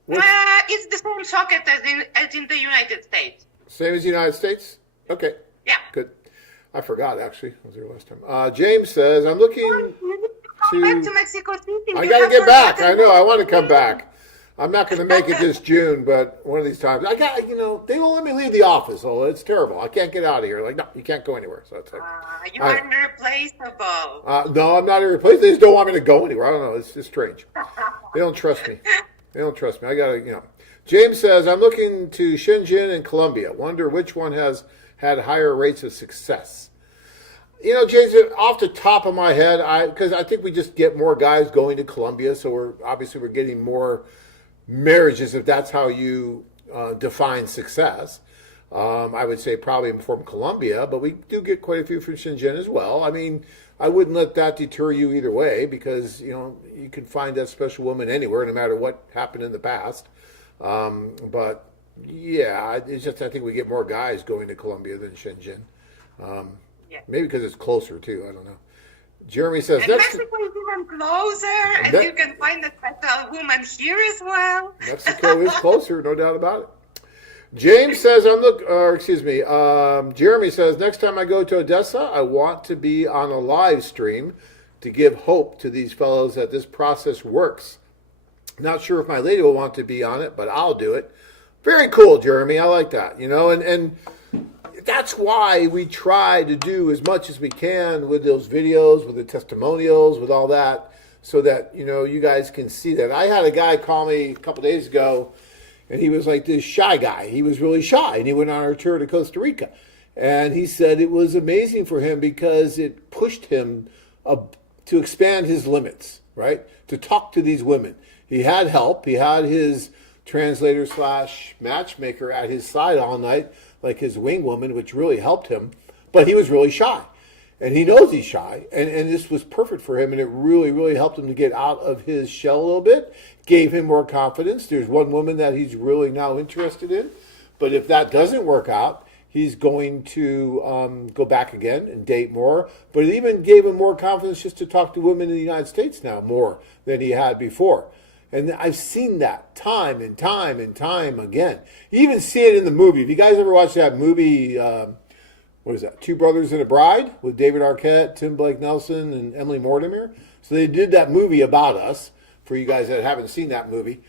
It's the same socket as in the United States. Same as the United States? Okay. Yeah. Good. I forgot, actually. I was there last time. James says, I'm looking Come back to Mexico City. I You got to have get back. I forgotten know. I want to come back. I'm not going to make it this June, but one of these times. They won't let me leave the office. Oh, it's terrible. I can't get out of here. Like, no, you can't go anywhere. So it's like, You are irreplaceable. no, I'm not irreplaceable. They just don't want me to go anywhere. I don't know. It's just strange. They don't trust me. They don't trust me. I got to, James says, I'm looking to Shenzhen and Colombia. Wonder which one has had higher rates of success. James, off the top of my head, because I think we just get more guys going to Colombia, so we're getting more marriages, if that's how you define success. I would say probably from Colombia, but we do get quite a few from Shenzhen as well. I mean, I wouldn't let that deter you either way, because you can find that special woman anywhere, no matter what happened in the past. But yeah, it's just I think we get more guys going to Colombia than Shenzhen. Maybe because it's closer too. I don't know. Jeremy says and Mexico is even closer, and you can find a special woman here as well. Mexico is closer, no doubt about it. James says, Jeremy says, next time I go to Odessa, I want to be on a live stream to give hope to these fellows that this process works. Not sure if my lady will want to be on it, but I'll do it. Very cool, Jeremy. I like that, and that's why we try to do as much as we can with those videos, with the testimonials, with all that, so that, you guys can see that. I had a guy call me a couple days ago, and he was like this shy guy. He was really shy, and he went on our tour to Costa Rica. And he said it was amazing for him because it pushed him to expand his limits, right? To talk to these women. He had help. He had his translator / matchmaker at his side all night, like his wing woman, which really helped him. But he was really shy. And he knows he's shy. And this was perfect for him. And it really, really helped him to get out of his shell a little bit. Gave him more confidence. There's one woman that he's really now interested in. But if that doesn't work out, he's going to go back again and date more. But it even gave him more confidence just to talk to women in the United States now more than he had before. And I've seen that time and time and time again. You even see it in the movie. If you guys ever watched that movie, what is that? Two Brothers and a Bride with David Arquette, Tim Blake Nelson, and Emily Mortimer. So they did that movie about us, for you guys that haven't seen that movie.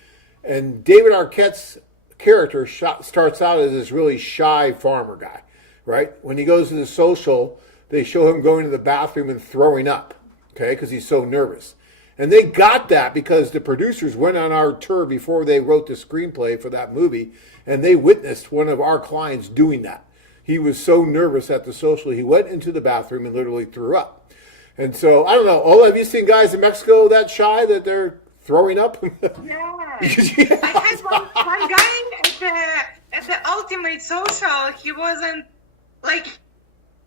And David Arquette's character starts out as this really shy farmer guy, right? When he goes to the social, they show him going to the bathroom and throwing up, okay, because he's so nervous. And they got that because the producers went on our tour before they wrote the screenplay for that movie, and they witnessed one of our clients doing that. He was so nervous at the social, he went into the bathroom and literally threw up. And so, I don't know, oh, have you seen guys in Mexico that shy that they're throwing up? Yeah. I had one guy at the Ultimate Social. He wasn't, like,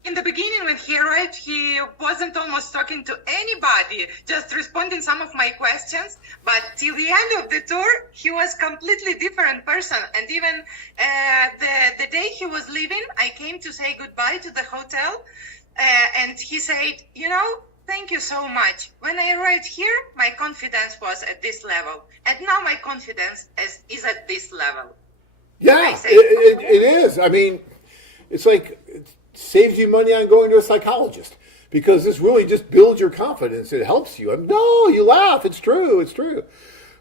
in the beginning when he arrived, he wasn't almost talking to anybody, just responding some of my questions. But till the end of the tour, he was completely different person. And even the day he was leaving, I came to say goodbye to the hotel, and he said, thank you so much. When I arrived here, my confidence was at this level. And now my confidence is at this level. Yeah, it is. I mean, it's like it saves you money on going to a psychologist because this really just builds your confidence. It helps you. No, you laugh. It's true. It's true.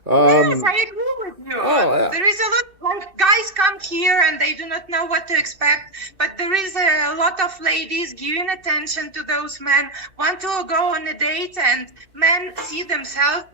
Yes, I agree with you. Oh, yeah. There is a lot, like guys come here and they do not know what to expect, but there is a lot of ladies giving attention to those men, want to go on a date, and men see themselves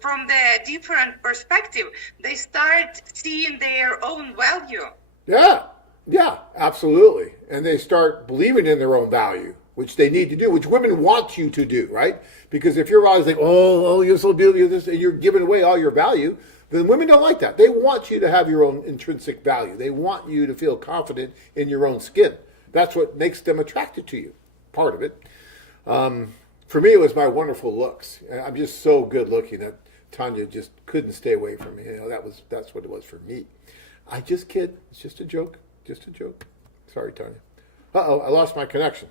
from the different perspective. They start seeing their own value. Yeah, absolutely. And they start believing in their own value, which they need to do, which women want you to do, right? Because if you're always like, oh, you're so beautiful, this, and you're giving away all your value, then women don't like that. They want you to have your own intrinsic value. They want you to feel confident in your own skin. That's what makes them attracted to you, part of it. For me, it was my wonderful looks. I'm just so good looking that Tanya just couldn't stay away from me. That's what it was for me. I just kid. It's just a joke. Just a joke. Sorry, Tanya. Uh-oh, I lost my connection.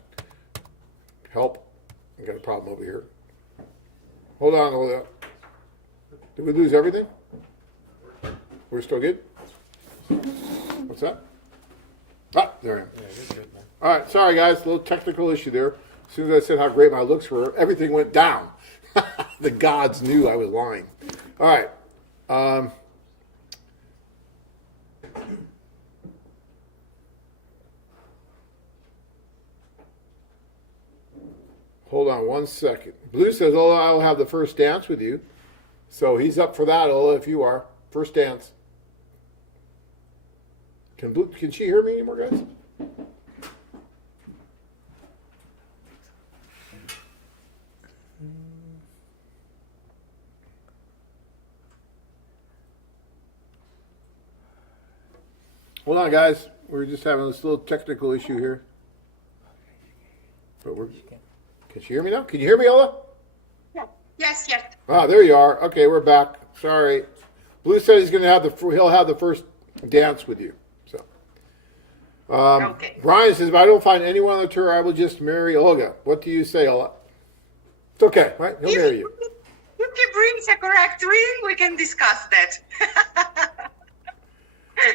Help. I got a problem over here. Hold on. Did we lose everything? We're still good? What's that? Ah, there I am. All right, sorry guys, a little technical issue there. As soon as I said how great my looks were, everything went down. The gods knew I was lying. All right. Hold on one second. Blue says, Ola, I will have the first dance with you. So he's up for that, Ola, if you are. First dance. Can she hear me anymore, guys? Hold on, guys. We're just having this little technical issue here. But can she hear me now? Can you hear me, Ola? Yes. Ah, there you are. Okay, we're back. Sorry. Blue said he'll have the first dance with you. So, Okay. Brian says, if I don't find anyone on the tour, I will just marry Olga. What do you say, Ola? It's okay, right? He'll marry you. If he brings a correct ring, we can discuss that.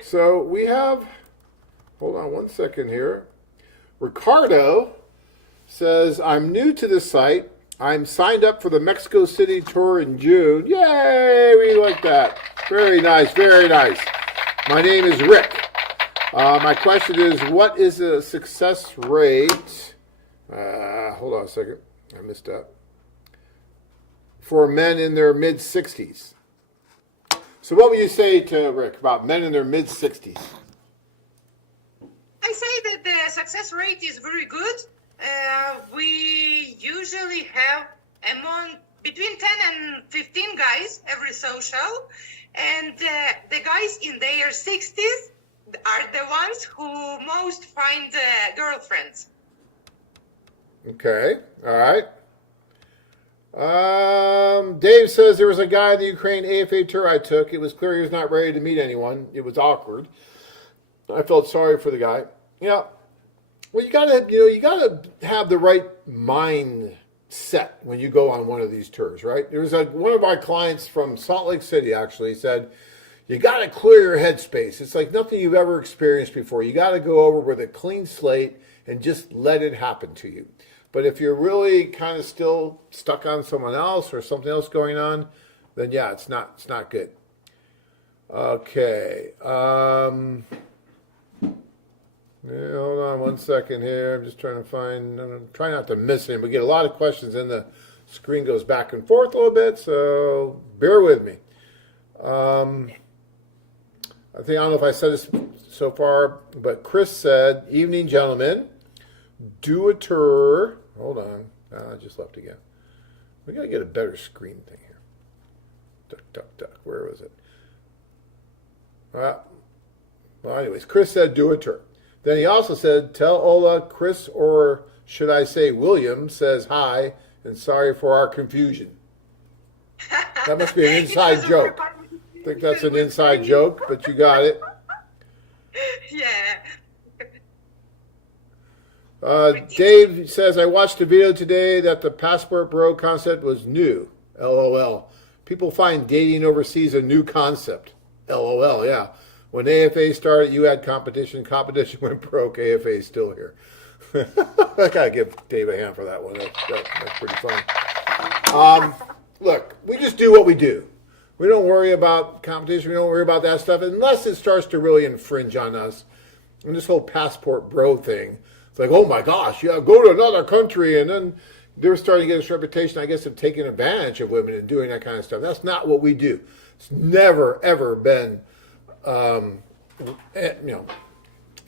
So we have, hold on one second here. Ricardo says, I'm new to the site. I'm signed up for the Mexico City tour in June. Yay, we like that. Very nice, very nice. My name is Rick. My question is, what is the success rate? Hold on a second. I missed that. For men in their mid-60s. So what would you say to Rick about men in their mid-60s? I say that the success rate is very good. We usually have between 10 and 15 guys every social, and the guys in their 60s are the ones who most find girlfriends. Okay, all right. Dave says there was a guy in the Ukraine AFA tour I took. It was clear he was not ready to meet anyone. It was awkward. I felt sorry for the guy. Yeah. Well, you gotta have the right mindset when you go on one of these tours, right? There was one of our clients from Salt Lake City actually said, you gotta clear your headspace. It's like nothing you've ever experienced before. You gotta go over with a clean slate and just let it happen to you. But if you're really kind of still stuck on someone else or something else going on, then yeah, it's not good. Okay. Yeah, hold on one second here. I'm just trying not to miss him. We get a lot of questions and the screen goes back and forth a little bit, so bear with me. I don't know if I said this so far, but Chris said, evening, gentlemen, do a tour. Hold on. I just left again. We got to get a better screen thing here. Duck. Where was it? Well, anyways, Chris said, do a tour. Then he also said, tell Ola, Chris, or should I say William, says hi and sorry for our confusion. That must be an inside joke. I think that's an inside joke, but you got it. Yeah. Dave says, I watched a video today that the passport bro concept was new. LOL. People find dating overseas a new concept. LOL, yeah. When AFA started, you had competition. Competition went broke. AFA is still here. I got to give Dave a hand for that one. That's pretty fun. Look, we just do what we do. We don't worry about competition. We don't worry about that stuff unless it starts to really infringe on us. And this whole passport bro thing, it's like, oh my gosh, yeah, go to another country. And then they're starting to get this reputation, I guess, of taking advantage of women and doing that kind of stuff. That's not what we do. It's never, ever been,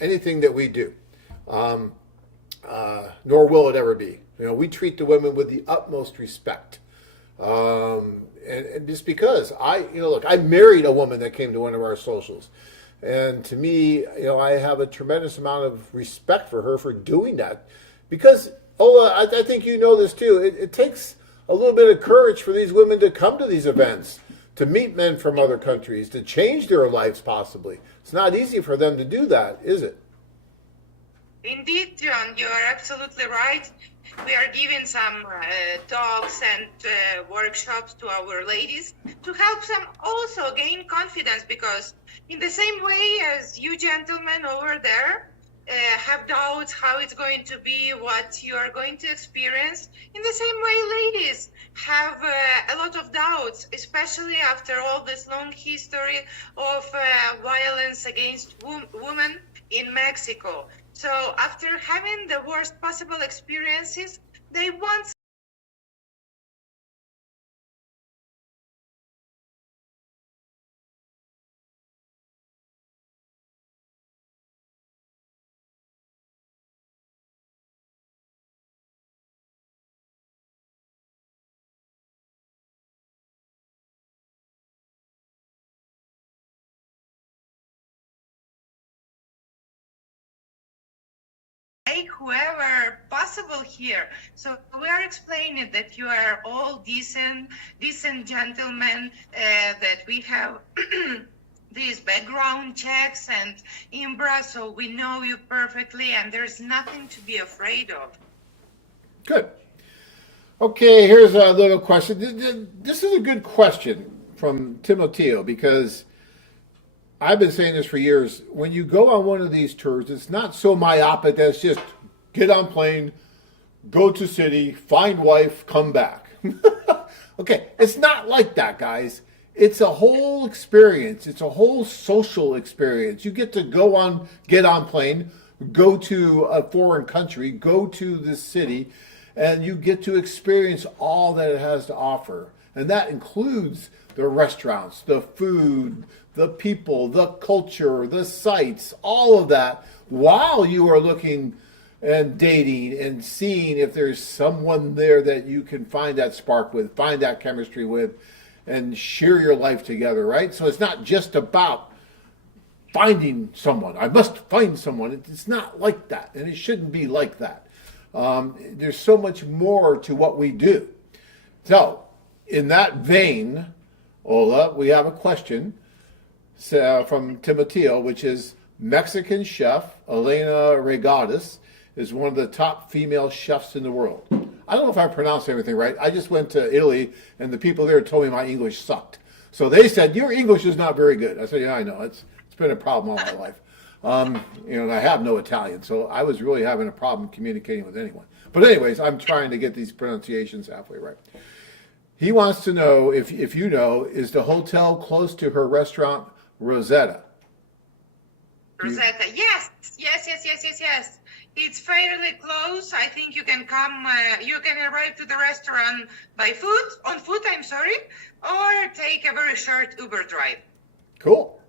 anything that we do. Nor will it ever be. We treat the women with the utmost respect. And just because I married a woman that came to one of our socials. And to me, I have a tremendous amount of respect for her for doing that. Because, Ola, I think you know this too. It takes a little bit of courage for these women to come to these events, to meet men from other countries, to change their lives possibly. It's not easy for them to do that, is it? Indeed, John, you are absolutely right. We are giving some talks and workshops to our ladies to help them also gain confidence, because in the same way as you gentlemen over there have doubts how it's going to be, what you are going to experience, in the same way ladies have a lot of doubts, especially after all this long history of violence against women in Mexico. So after having the worst possible experiences, they want take whoever possible here. So we are explaining that you are all decent gentlemen, that we have these background checks and IMBRA, so we know you perfectly, and there's nothing to be afraid of. Good. Okay, here's a little question. This is a good question from Timoteo, because I've been saying this for years. When you go on one of these tours, it's not so myopic that it's just get on plane, go to city, find wife, come back. Okay, it's not like that, guys. It's a whole experience. It's a whole social experience. You get to get on plane, go to a foreign country, go to this city, and you get to experience all that it has to offer. And that includes the restaurants, the food, the people, the culture, the sights, all of that, while you are looking and dating and seeing if there's someone there that you can find that spark with, find that chemistry with, and share your life together, right? So it's not just about finding someone. I must find someone. It's not like that, and it shouldn't be like that. There's so much more to what we do. So, in that vein, Ola, we have a question from Timoteo, which is Mexican chef Elena Regadas is one of the top female chefs in the world. I don't know if I pronounced everything right. I just went to Italy, and the people there told me my English sucked. So they said, your English is not very good. I said, yeah, I know. It's been a problem all my life. And I have no Italian, so I was really having a problem communicating with anyone. But anyways, I'm trying to get these pronunciations halfway right. He wants to know if you know, is the hotel close to her restaurant, Rosetta? Rosetta, yes. It's fairly close. I think you can come, you can arrive to the restaurant on foot, or take a very short Uber drive. Cool.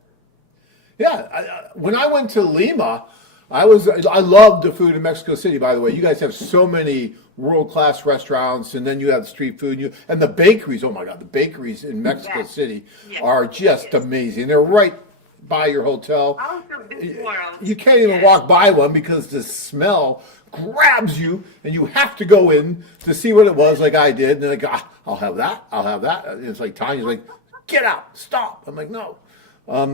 Yeah, when I went to Lima, I loved the food in Mexico City, by the way. You guys have so many world-class restaurants, and then you have street food, and the bakeries. Oh my God, the bakeries in Mexico City are just amazing. They're right by your hotel. Out of this world. You can't even walk by one because the smell grabs you, and you have to go in to see what it was, like I did. And they're like, I'll have that. And it's like Tanya's like, get out, stop. I'm like, no.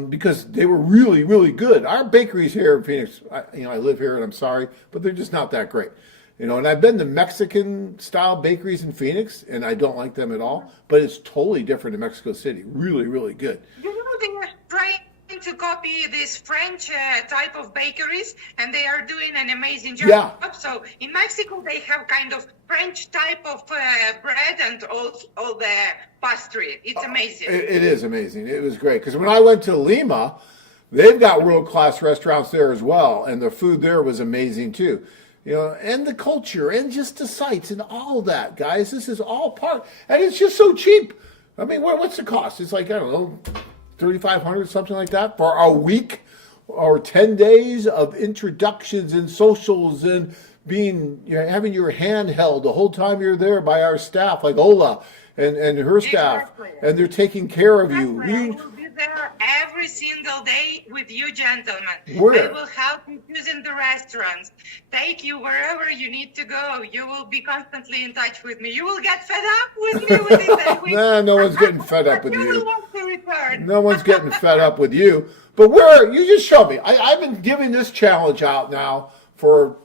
Because they were really, really good. Our bakeries here in Phoenix, I live here and I'm sorry, but they're just not that great. And I've been to Mexican style bakeries in Phoenix, and I don't like them at all, but it's totally different in Mexico City. Really, really good. They are trying to copy this French type of bakeries, and they are doing an amazing job. Yeah. So in Mexico, they have kind of French type of bread and all the pastry. It's amazing. It is amazing. It was great because when I went to Lima, they've got world-class restaurants there as well, and the food there was amazing too. You know, and the culture, and just the sights, and all that, guys. This is all part, and it's just so cheap. I mean, what's the cost? It's like, I don't know, $3,500, something like that, for a week or 10 days of introductions and socials and having your hand held the whole time you're there by our staff, like Ola and her staff, Exactly. and they're taking care of you. I will be there every single day with you, gentlemen. Where? I will help you choosing the restaurants, take you wherever you need to go. You will be constantly in touch with me. You will get fed up with me within that week. Nah, no one's getting fed up with You you. will want to return. No one's getting fed up with you. But you just show me. I've been giving this challenge out now for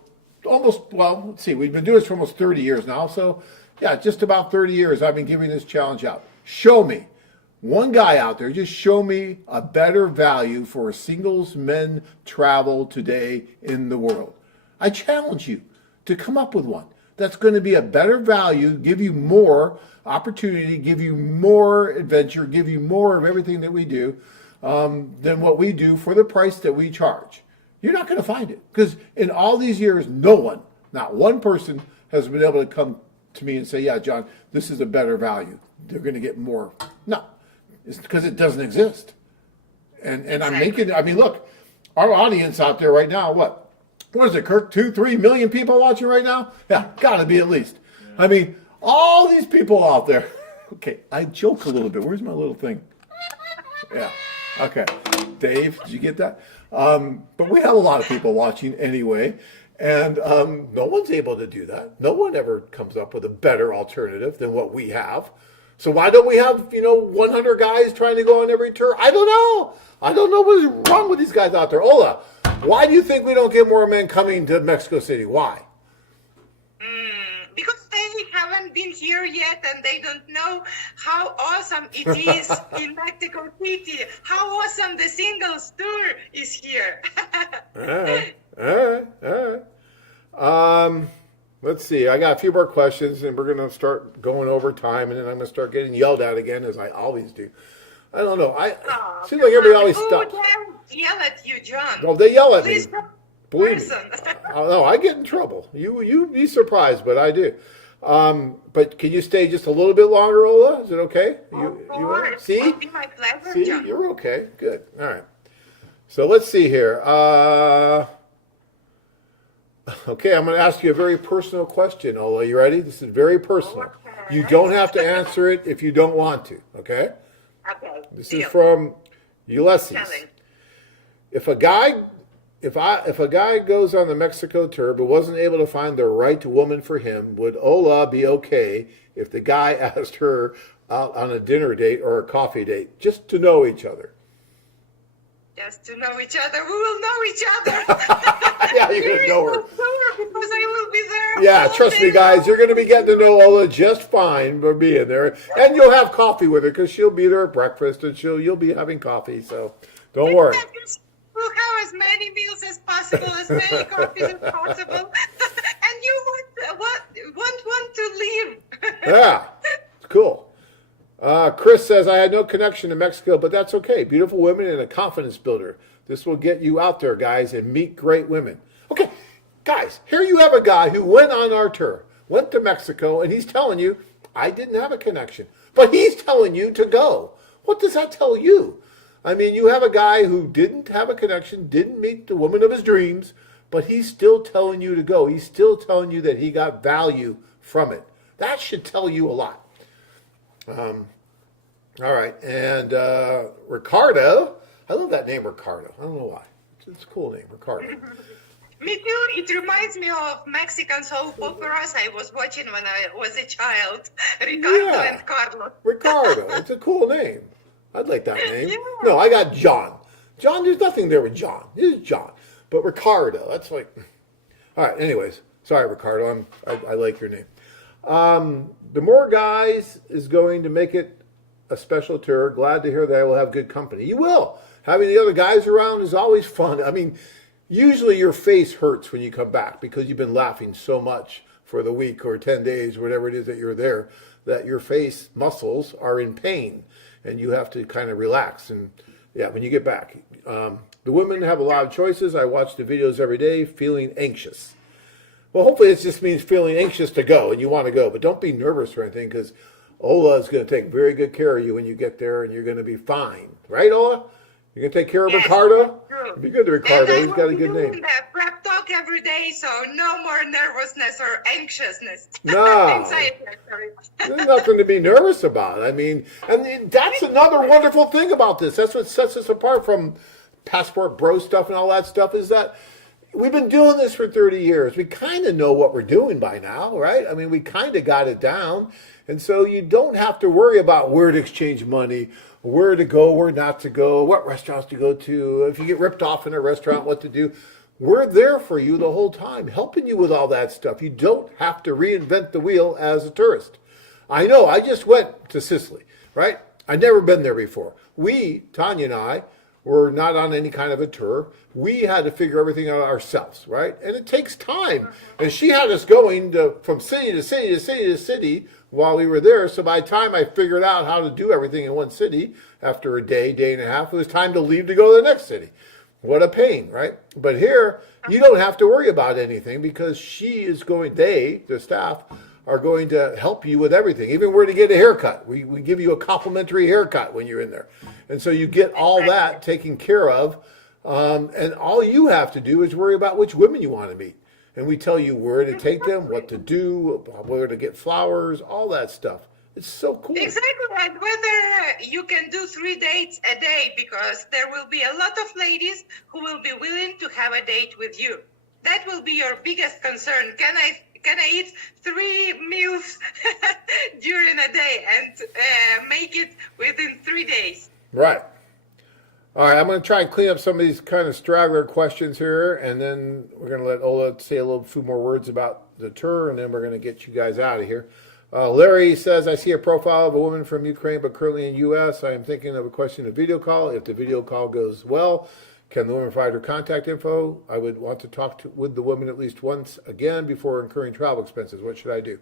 let's see, we've been doing this for almost 30 years now. So, yeah, just about 30 years I've been giving this challenge out. Show me. One guy out there, just show me a better value for singles men travel today in the world. I challenge you to come up with one that's going to be a better value, give you more opportunity, give you more adventure, give you more of everything that we do than what we do for the price that we charge. You're not going to find it because in all these years, no one, not one person has been able to come to me and say, yeah, John, this is a better value. They're going to get more. No. It's because it doesn't exist. And I'm making, I mean, look, our audience out there right now, what is it, Kirk? 2-3 million people watching right now? Yeah, gotta be at least. I mean, all these people out there. Okay, I joke a little bit. Where's my little thing? Yeah, okay. Dave, did you get that? But we have a lot of people watching anyway. And no one's able to do that. No one ever comes up with a better alternative than what we have. So why don't we have, 100 guys trying to go on every tour? I don't know. I don't know what's wrong with these guys out there. Ola, why do you think we don't get more men coming to Mexico City? Why? Because they haven't been here yet and they don't know how awesome it is in Mexico City, how awesome the singles tour is here. All right. Let's see. I got a few more questions, and we're going to start going over time, and then I'm going to start getting yelled at again, as I always do. I don't know. Seems like everybody always stops. Who dare yell at you, John? Well, they yell at me. Please stop. Believe me. Person. No, I get in trouble. You be surprised, but I do. But can you stay just a little bit longer, Ola? Is it okay? Of course. See? It'll be my pleasure, See, John. you're okay. Good. All right. So let's see here. Okay, I'm going to ask you a very personal question, Ola. You ready? This is very personal. Okay. You don't have to answer it if you don't want to, okay? Okay. This deal. is from Ulysses. Telling. If a guy goes on the Mexico tour but wasn't able to find the right woman for him, would Ola be okay if the guy asked her out on a dinner date or a coffee date just to know each other? Just to know each other. We will know each other. Yeah, you're going to know her. Because I will be there. Yeah, all trust day me, guys. long. You're going to be getting to know Ola just fine for being there, and you'll have coffee with her because she'll be there at breakfast, and you'll be having coffee. So don't worry. We'll have as many meals as possible, as many coffees as possible, and you want to leave. Yeah, it's cool. Chris says, I had no connection to Mexico, but that's okay. Beautiful women and a confidence builder. This will get you out there, guys, and meet great women. Okay, guys, here you have a guy who went on our tour, went to Mexico, and he's telling you, I didn't have a connection. But he's telling you to go. What does that tell you? I mean, you have a guy who didn't have a connection, didn't meet the woman of his dreams, but he's still telling you to go. He's still telling you that he got value from it. That should tell you a lot. All right, and Ricardo, I love that name, Ricardo. I don't know why. It's a cool name, Ricardo. Me too. It reminds me of Mexican soap operas I was watching when I was a child. Ricardo and Carlos. Ricardo, it's a cool name. I'd like that name. Yeah. No, I got John. John, there's nothing there with John. This is John. But Ricardo, that's like... All right, anyways. Sorry, Ricardo. I like your name. The more guys is going to make it a special tour. Glad to hear that I will have good company. You will. having the other guys around is always fun. I mean, usually your face hurts when you come back because you've been laughing so much for the week or 10 days, whatever it is that you're there, that your face muscles are in pain and you have to kind of relax. And yeah, when you get back, the women have a lot of choices. I watch the videos every day, feeling anxious. Well, hopefully it just means feeling anxious to go and you want to go, but don't be nervous or anything because Ola is going to take very good care of you when you get there and you're going to be fine. Right, Ola? You're going to take care of Ricardo? True. Be good to Ricardo. And He's got a good name. the prep talk every day, so no more nervousness or anxiousness. No. Anxiety, sorry. There's nothing to be nervous about. I mean, and that's another wonderful thing about this. That's what sets us apart from passport bro stuff and all that stuff is that we've been doing this for 30 years. We kind of know what we're doing by now, right? I mean, we kind of got it down. And so you don't have to worry about where to exchange money, where to go, where not to go, what restaurants to go to, if you get ripped off in a restaurant, what to do. We're there for you the whole time, helping you with all that stuff. You don't have to reinvent the wheel as a tourist. I know, I just went to Sicily, right? I'd never been there before. Tanya and I, were not on any kind of a tour. We had to figure everything out ourselves, right? And it takes time. And she had us going from city to city to city to city while we were there. So by the time I figured out how to do everything in one city, after a day, day and a half, it was time to leave to go to the next city. What a pain, right? But here, you don't have to worry about anything because she is going, the staff, are going to help you with everything, even where to get a haircut. We give you a complimentary haircut when you're in there. And so you get all that taken care of. And all you have to do is worry about which women you want to meet. And we tell you where to take them, what to do, where to get flowers, all that stuff. It's so cool. Exactly, and whether you can do 3 dates a day, because there will be a lot of ladies who will be willing to have a date with you. That will be your biggest concern. Can I eat 3 meals during a day and make it within 3 days? Right. All right, I'm going to try and clean up some of these kind of straggler questions here, and then we're going to let Ola say a few more words about the tour, and then we're going to get you guys out of here. Larry says, I see a profile of a woman from Ukraine but currently in U.S. I am thinking of a question of video call. If the video call goes well, can the woman provide her contact info? I would want to talk with the woman at least once again before incurring travel expenses. What should I do?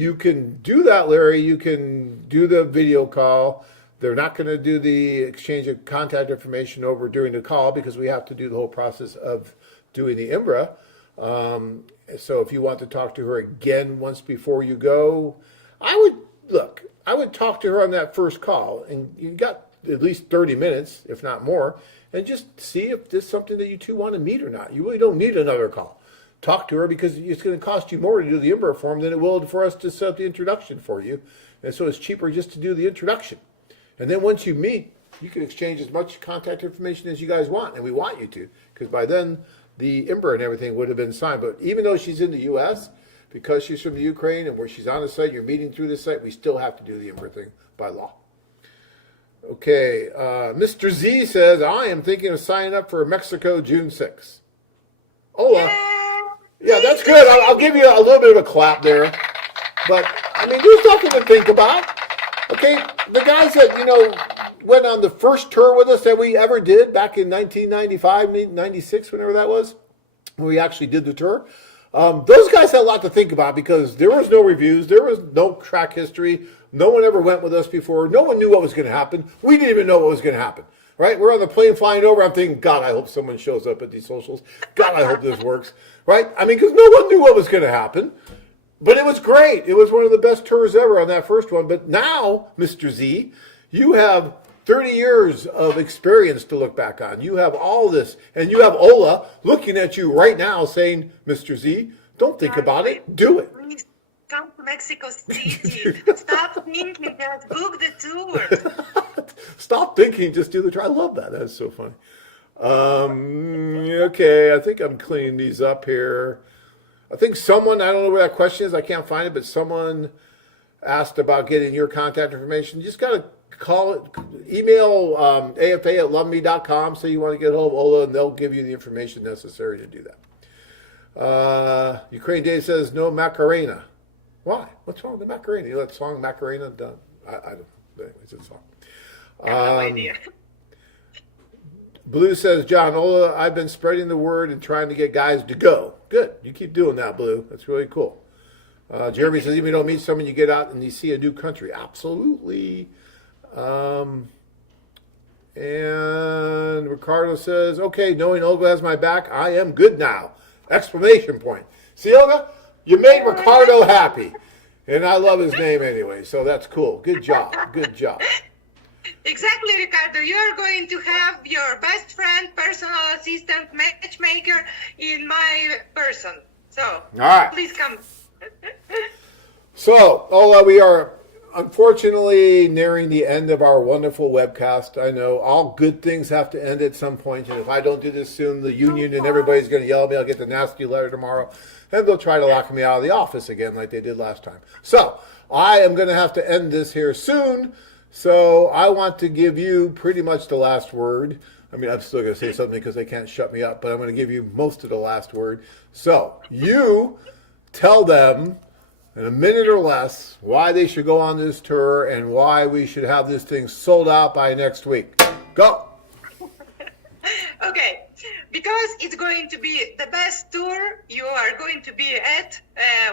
You can do that, Larry. You can do the video call. They're not going to do the exchange of contact information over during the call because we have to do the whole process of doing the IMBRA. So if you want to talk to her again once before you go, I would talk to her on that first call, and you got at least 30 minutes, if not more, and just see if this is something that you two want to meet or not. You really don't need another call. Talk to her because it's going to cost you more to do the IMBRA form than it will for us to set up the introduction for you. And so it's cheaper just to do the introduction. And then once you meet, you can exchange as much contact information as you guys want, and we want you to, because by then the IMBRA and everything would have been signed. But even though she's in the U.S., because she's from the Ukraine and where she's on the site, you're meeting through the site, we still have to do the IMBRA thing by law. Okay, Mr. Z says, I am thinking of signing up for Mexico June 6th. Ola. Yeah, that's good. I'll give you a little bit of a clap there. But, I mean, there's nothing to think about. Okay, the guys that, went on the first tour with us that we ever did back in 1995, 96, whenever that was, when we actually did the tour, those guys had a lot to think about because there was no reviews, there was no track history, no one ever went with us before, no one knew what was going to happen, we didn't even know what was going to happen, right? We're on the plane flying over, I'm thinking, God, I hope someone shows up at these socials, God, I hope this works, right? I mean, because no one knew what was going to happen. But it was great. It was one of the best tours ever on that first one. But now, Mr. Z, you have 30 years of experience to look back on. You have all this. And you have Ola looking at you right now saying, Mr. Z, don't think about it. Do it. Please come to Mexico City. Stop thinking. Just book the tour. Stop thinking. Just do the tour. I love that. That's so funny. Okay, I think I'm cleaning these up here. I think someone, I don't know where that question is, I can't find it, but someone asked about getting your contact information. You just got to email afa@loveme.com, say you want to get a hold of Ola, and they'll give you the information necessary to do that. Ukraine Dave says, no Macarena. Why? What's wrong with the Macarena? You know that song Macarena? I don't, anyways, it's a song. No idea. Blue says, John, Ola, I've been spreading the word and trying to get guys to go. Good. You keep doing that, Blue. That's really cool. Jeremy says, even though you meet someone, you get out and you see a new country. Absolutely. And Ricardo says, okay, knowing Olga has my back, I am good now. Exclamation point. See, Olga? You made Ricardo happy. And I love his name anyway, so that's cool. Good job. Good job. Exactly, Ricardo. You are going to have your best friend, personal assistant, matchmaker in my person. So, all right. Please come. So, Ola, we are unfortunately nearing the end of our wonderful webcast. I know all good things have to end at some point, and if I don't do this soon, the union and everybody's going to yell at me. I'll get the nasty letter tomorrow, and they'll try to lock me out of the office again like they did last time. So, I am going to have to end this here soon. So I want to give you pretty much the last word. I mean, I'm still going to say something because they can't shut me up, but I'm going to give you most of the last word. So you tell them in a minute or less why they should go on this tour and why we should have this thing sold out by next week. Go. Okay, because it's going to be the best tour you are going to be at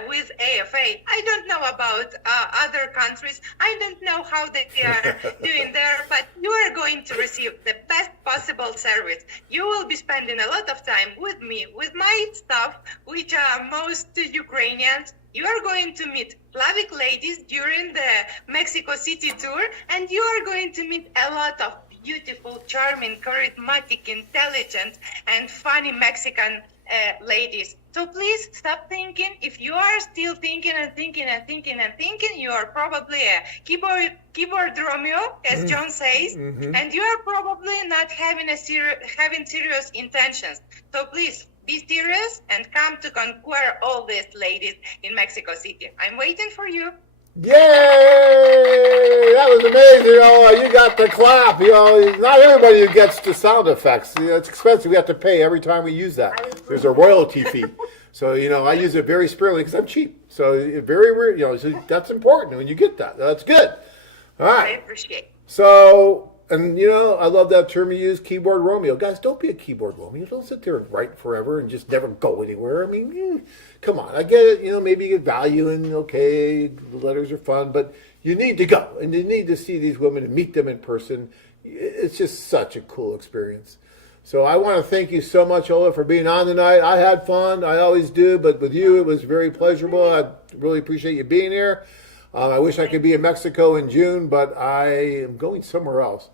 with AFA. I don't know about other countries. I don't know how they are doing there, but you are going to receive the best possible service. You will be spending a lot of time with me, with my staff, which are most Ukrainians. You are going to meet Slavic ladies during the Mexico City tour, and you are going to meet a lot of beautiful, charming, charismatic, intelligent, and funny Mexican ladies. So please stop thinking. If you are still thinking and thinking and thinking and thinking, you are probably a keyboard Romeo, as John says, and you are probably not having serious intentions. So please be serious and come to conquer all these ladies in Mexico City. I'm waiting for you. Yay! That was amazing. You got the clap. Not everybody gets the sound effects. It's expensive. We have to pay every time we use that. There's a royalty fee. So, I use it very sparingly because I'm cheap. So, very weird. So that's important when you get that. That's good. All right. I appreciate it. So, and I love that term you use, keyboard Romeo. Guys, don't be a keyboard Romeo. Don't sit there and write forever and just never go anywhere. I mean, come on. I get it. Maybe you get value in, okay, the letters are fun, but you need to go. And you need to see these women and meet them in person. It's just such a cool experience. So I want to thank you so much, Ola, for being on tonight. I had fun. I always do. But with you, it was very pleasurable. I really appreciate you being here. I wish I could be in Mexico in June, but I am going somewhere else.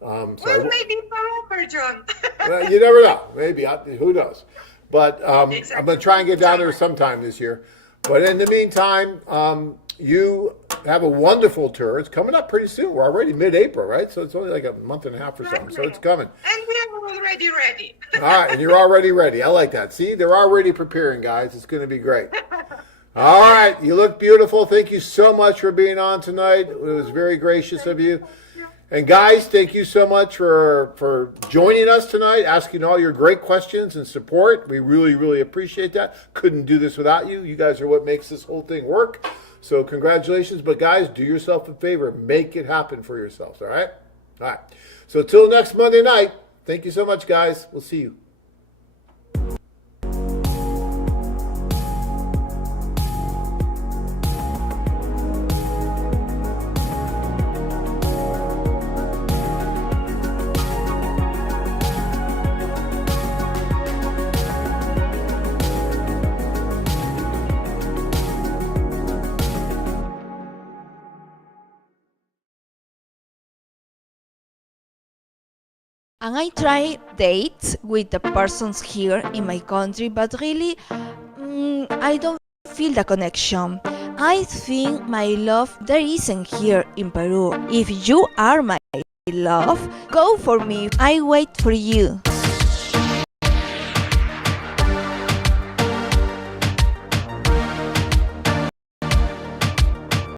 Maybe forever, John. Well, you never know. Maybe. Who knows? But Exactly. I'm going to try and get down there sometime this year. But in the meantime, you have a wonderful tour. It's coming up pretty soon. We're already mid-April, right? So it's only like a month and a half or something. So it's coming. And we are already ready. All right. And you're already ready. I like that. See, they're already preparing, guys. It's going to be great. All right. You look beautiful. Thank you so much for being on tonight. It was very gracious of you. And guys, thank you so much for joining us tonight, asking all your great questions and support. We really, really appreciate that. Couldn't do this without you. You guys are what makes this whole thing work. So congratulations. But guys, do yourself a favor. Make it happen for yourselves, all right? All right. So till next Monday night, thank you so much, guys. We'll see you. And I try dates with the persons here in my country, but really, I don't feel the connection. I think my love there isn't here in Peru. If you are my love, go for me. I wait for you.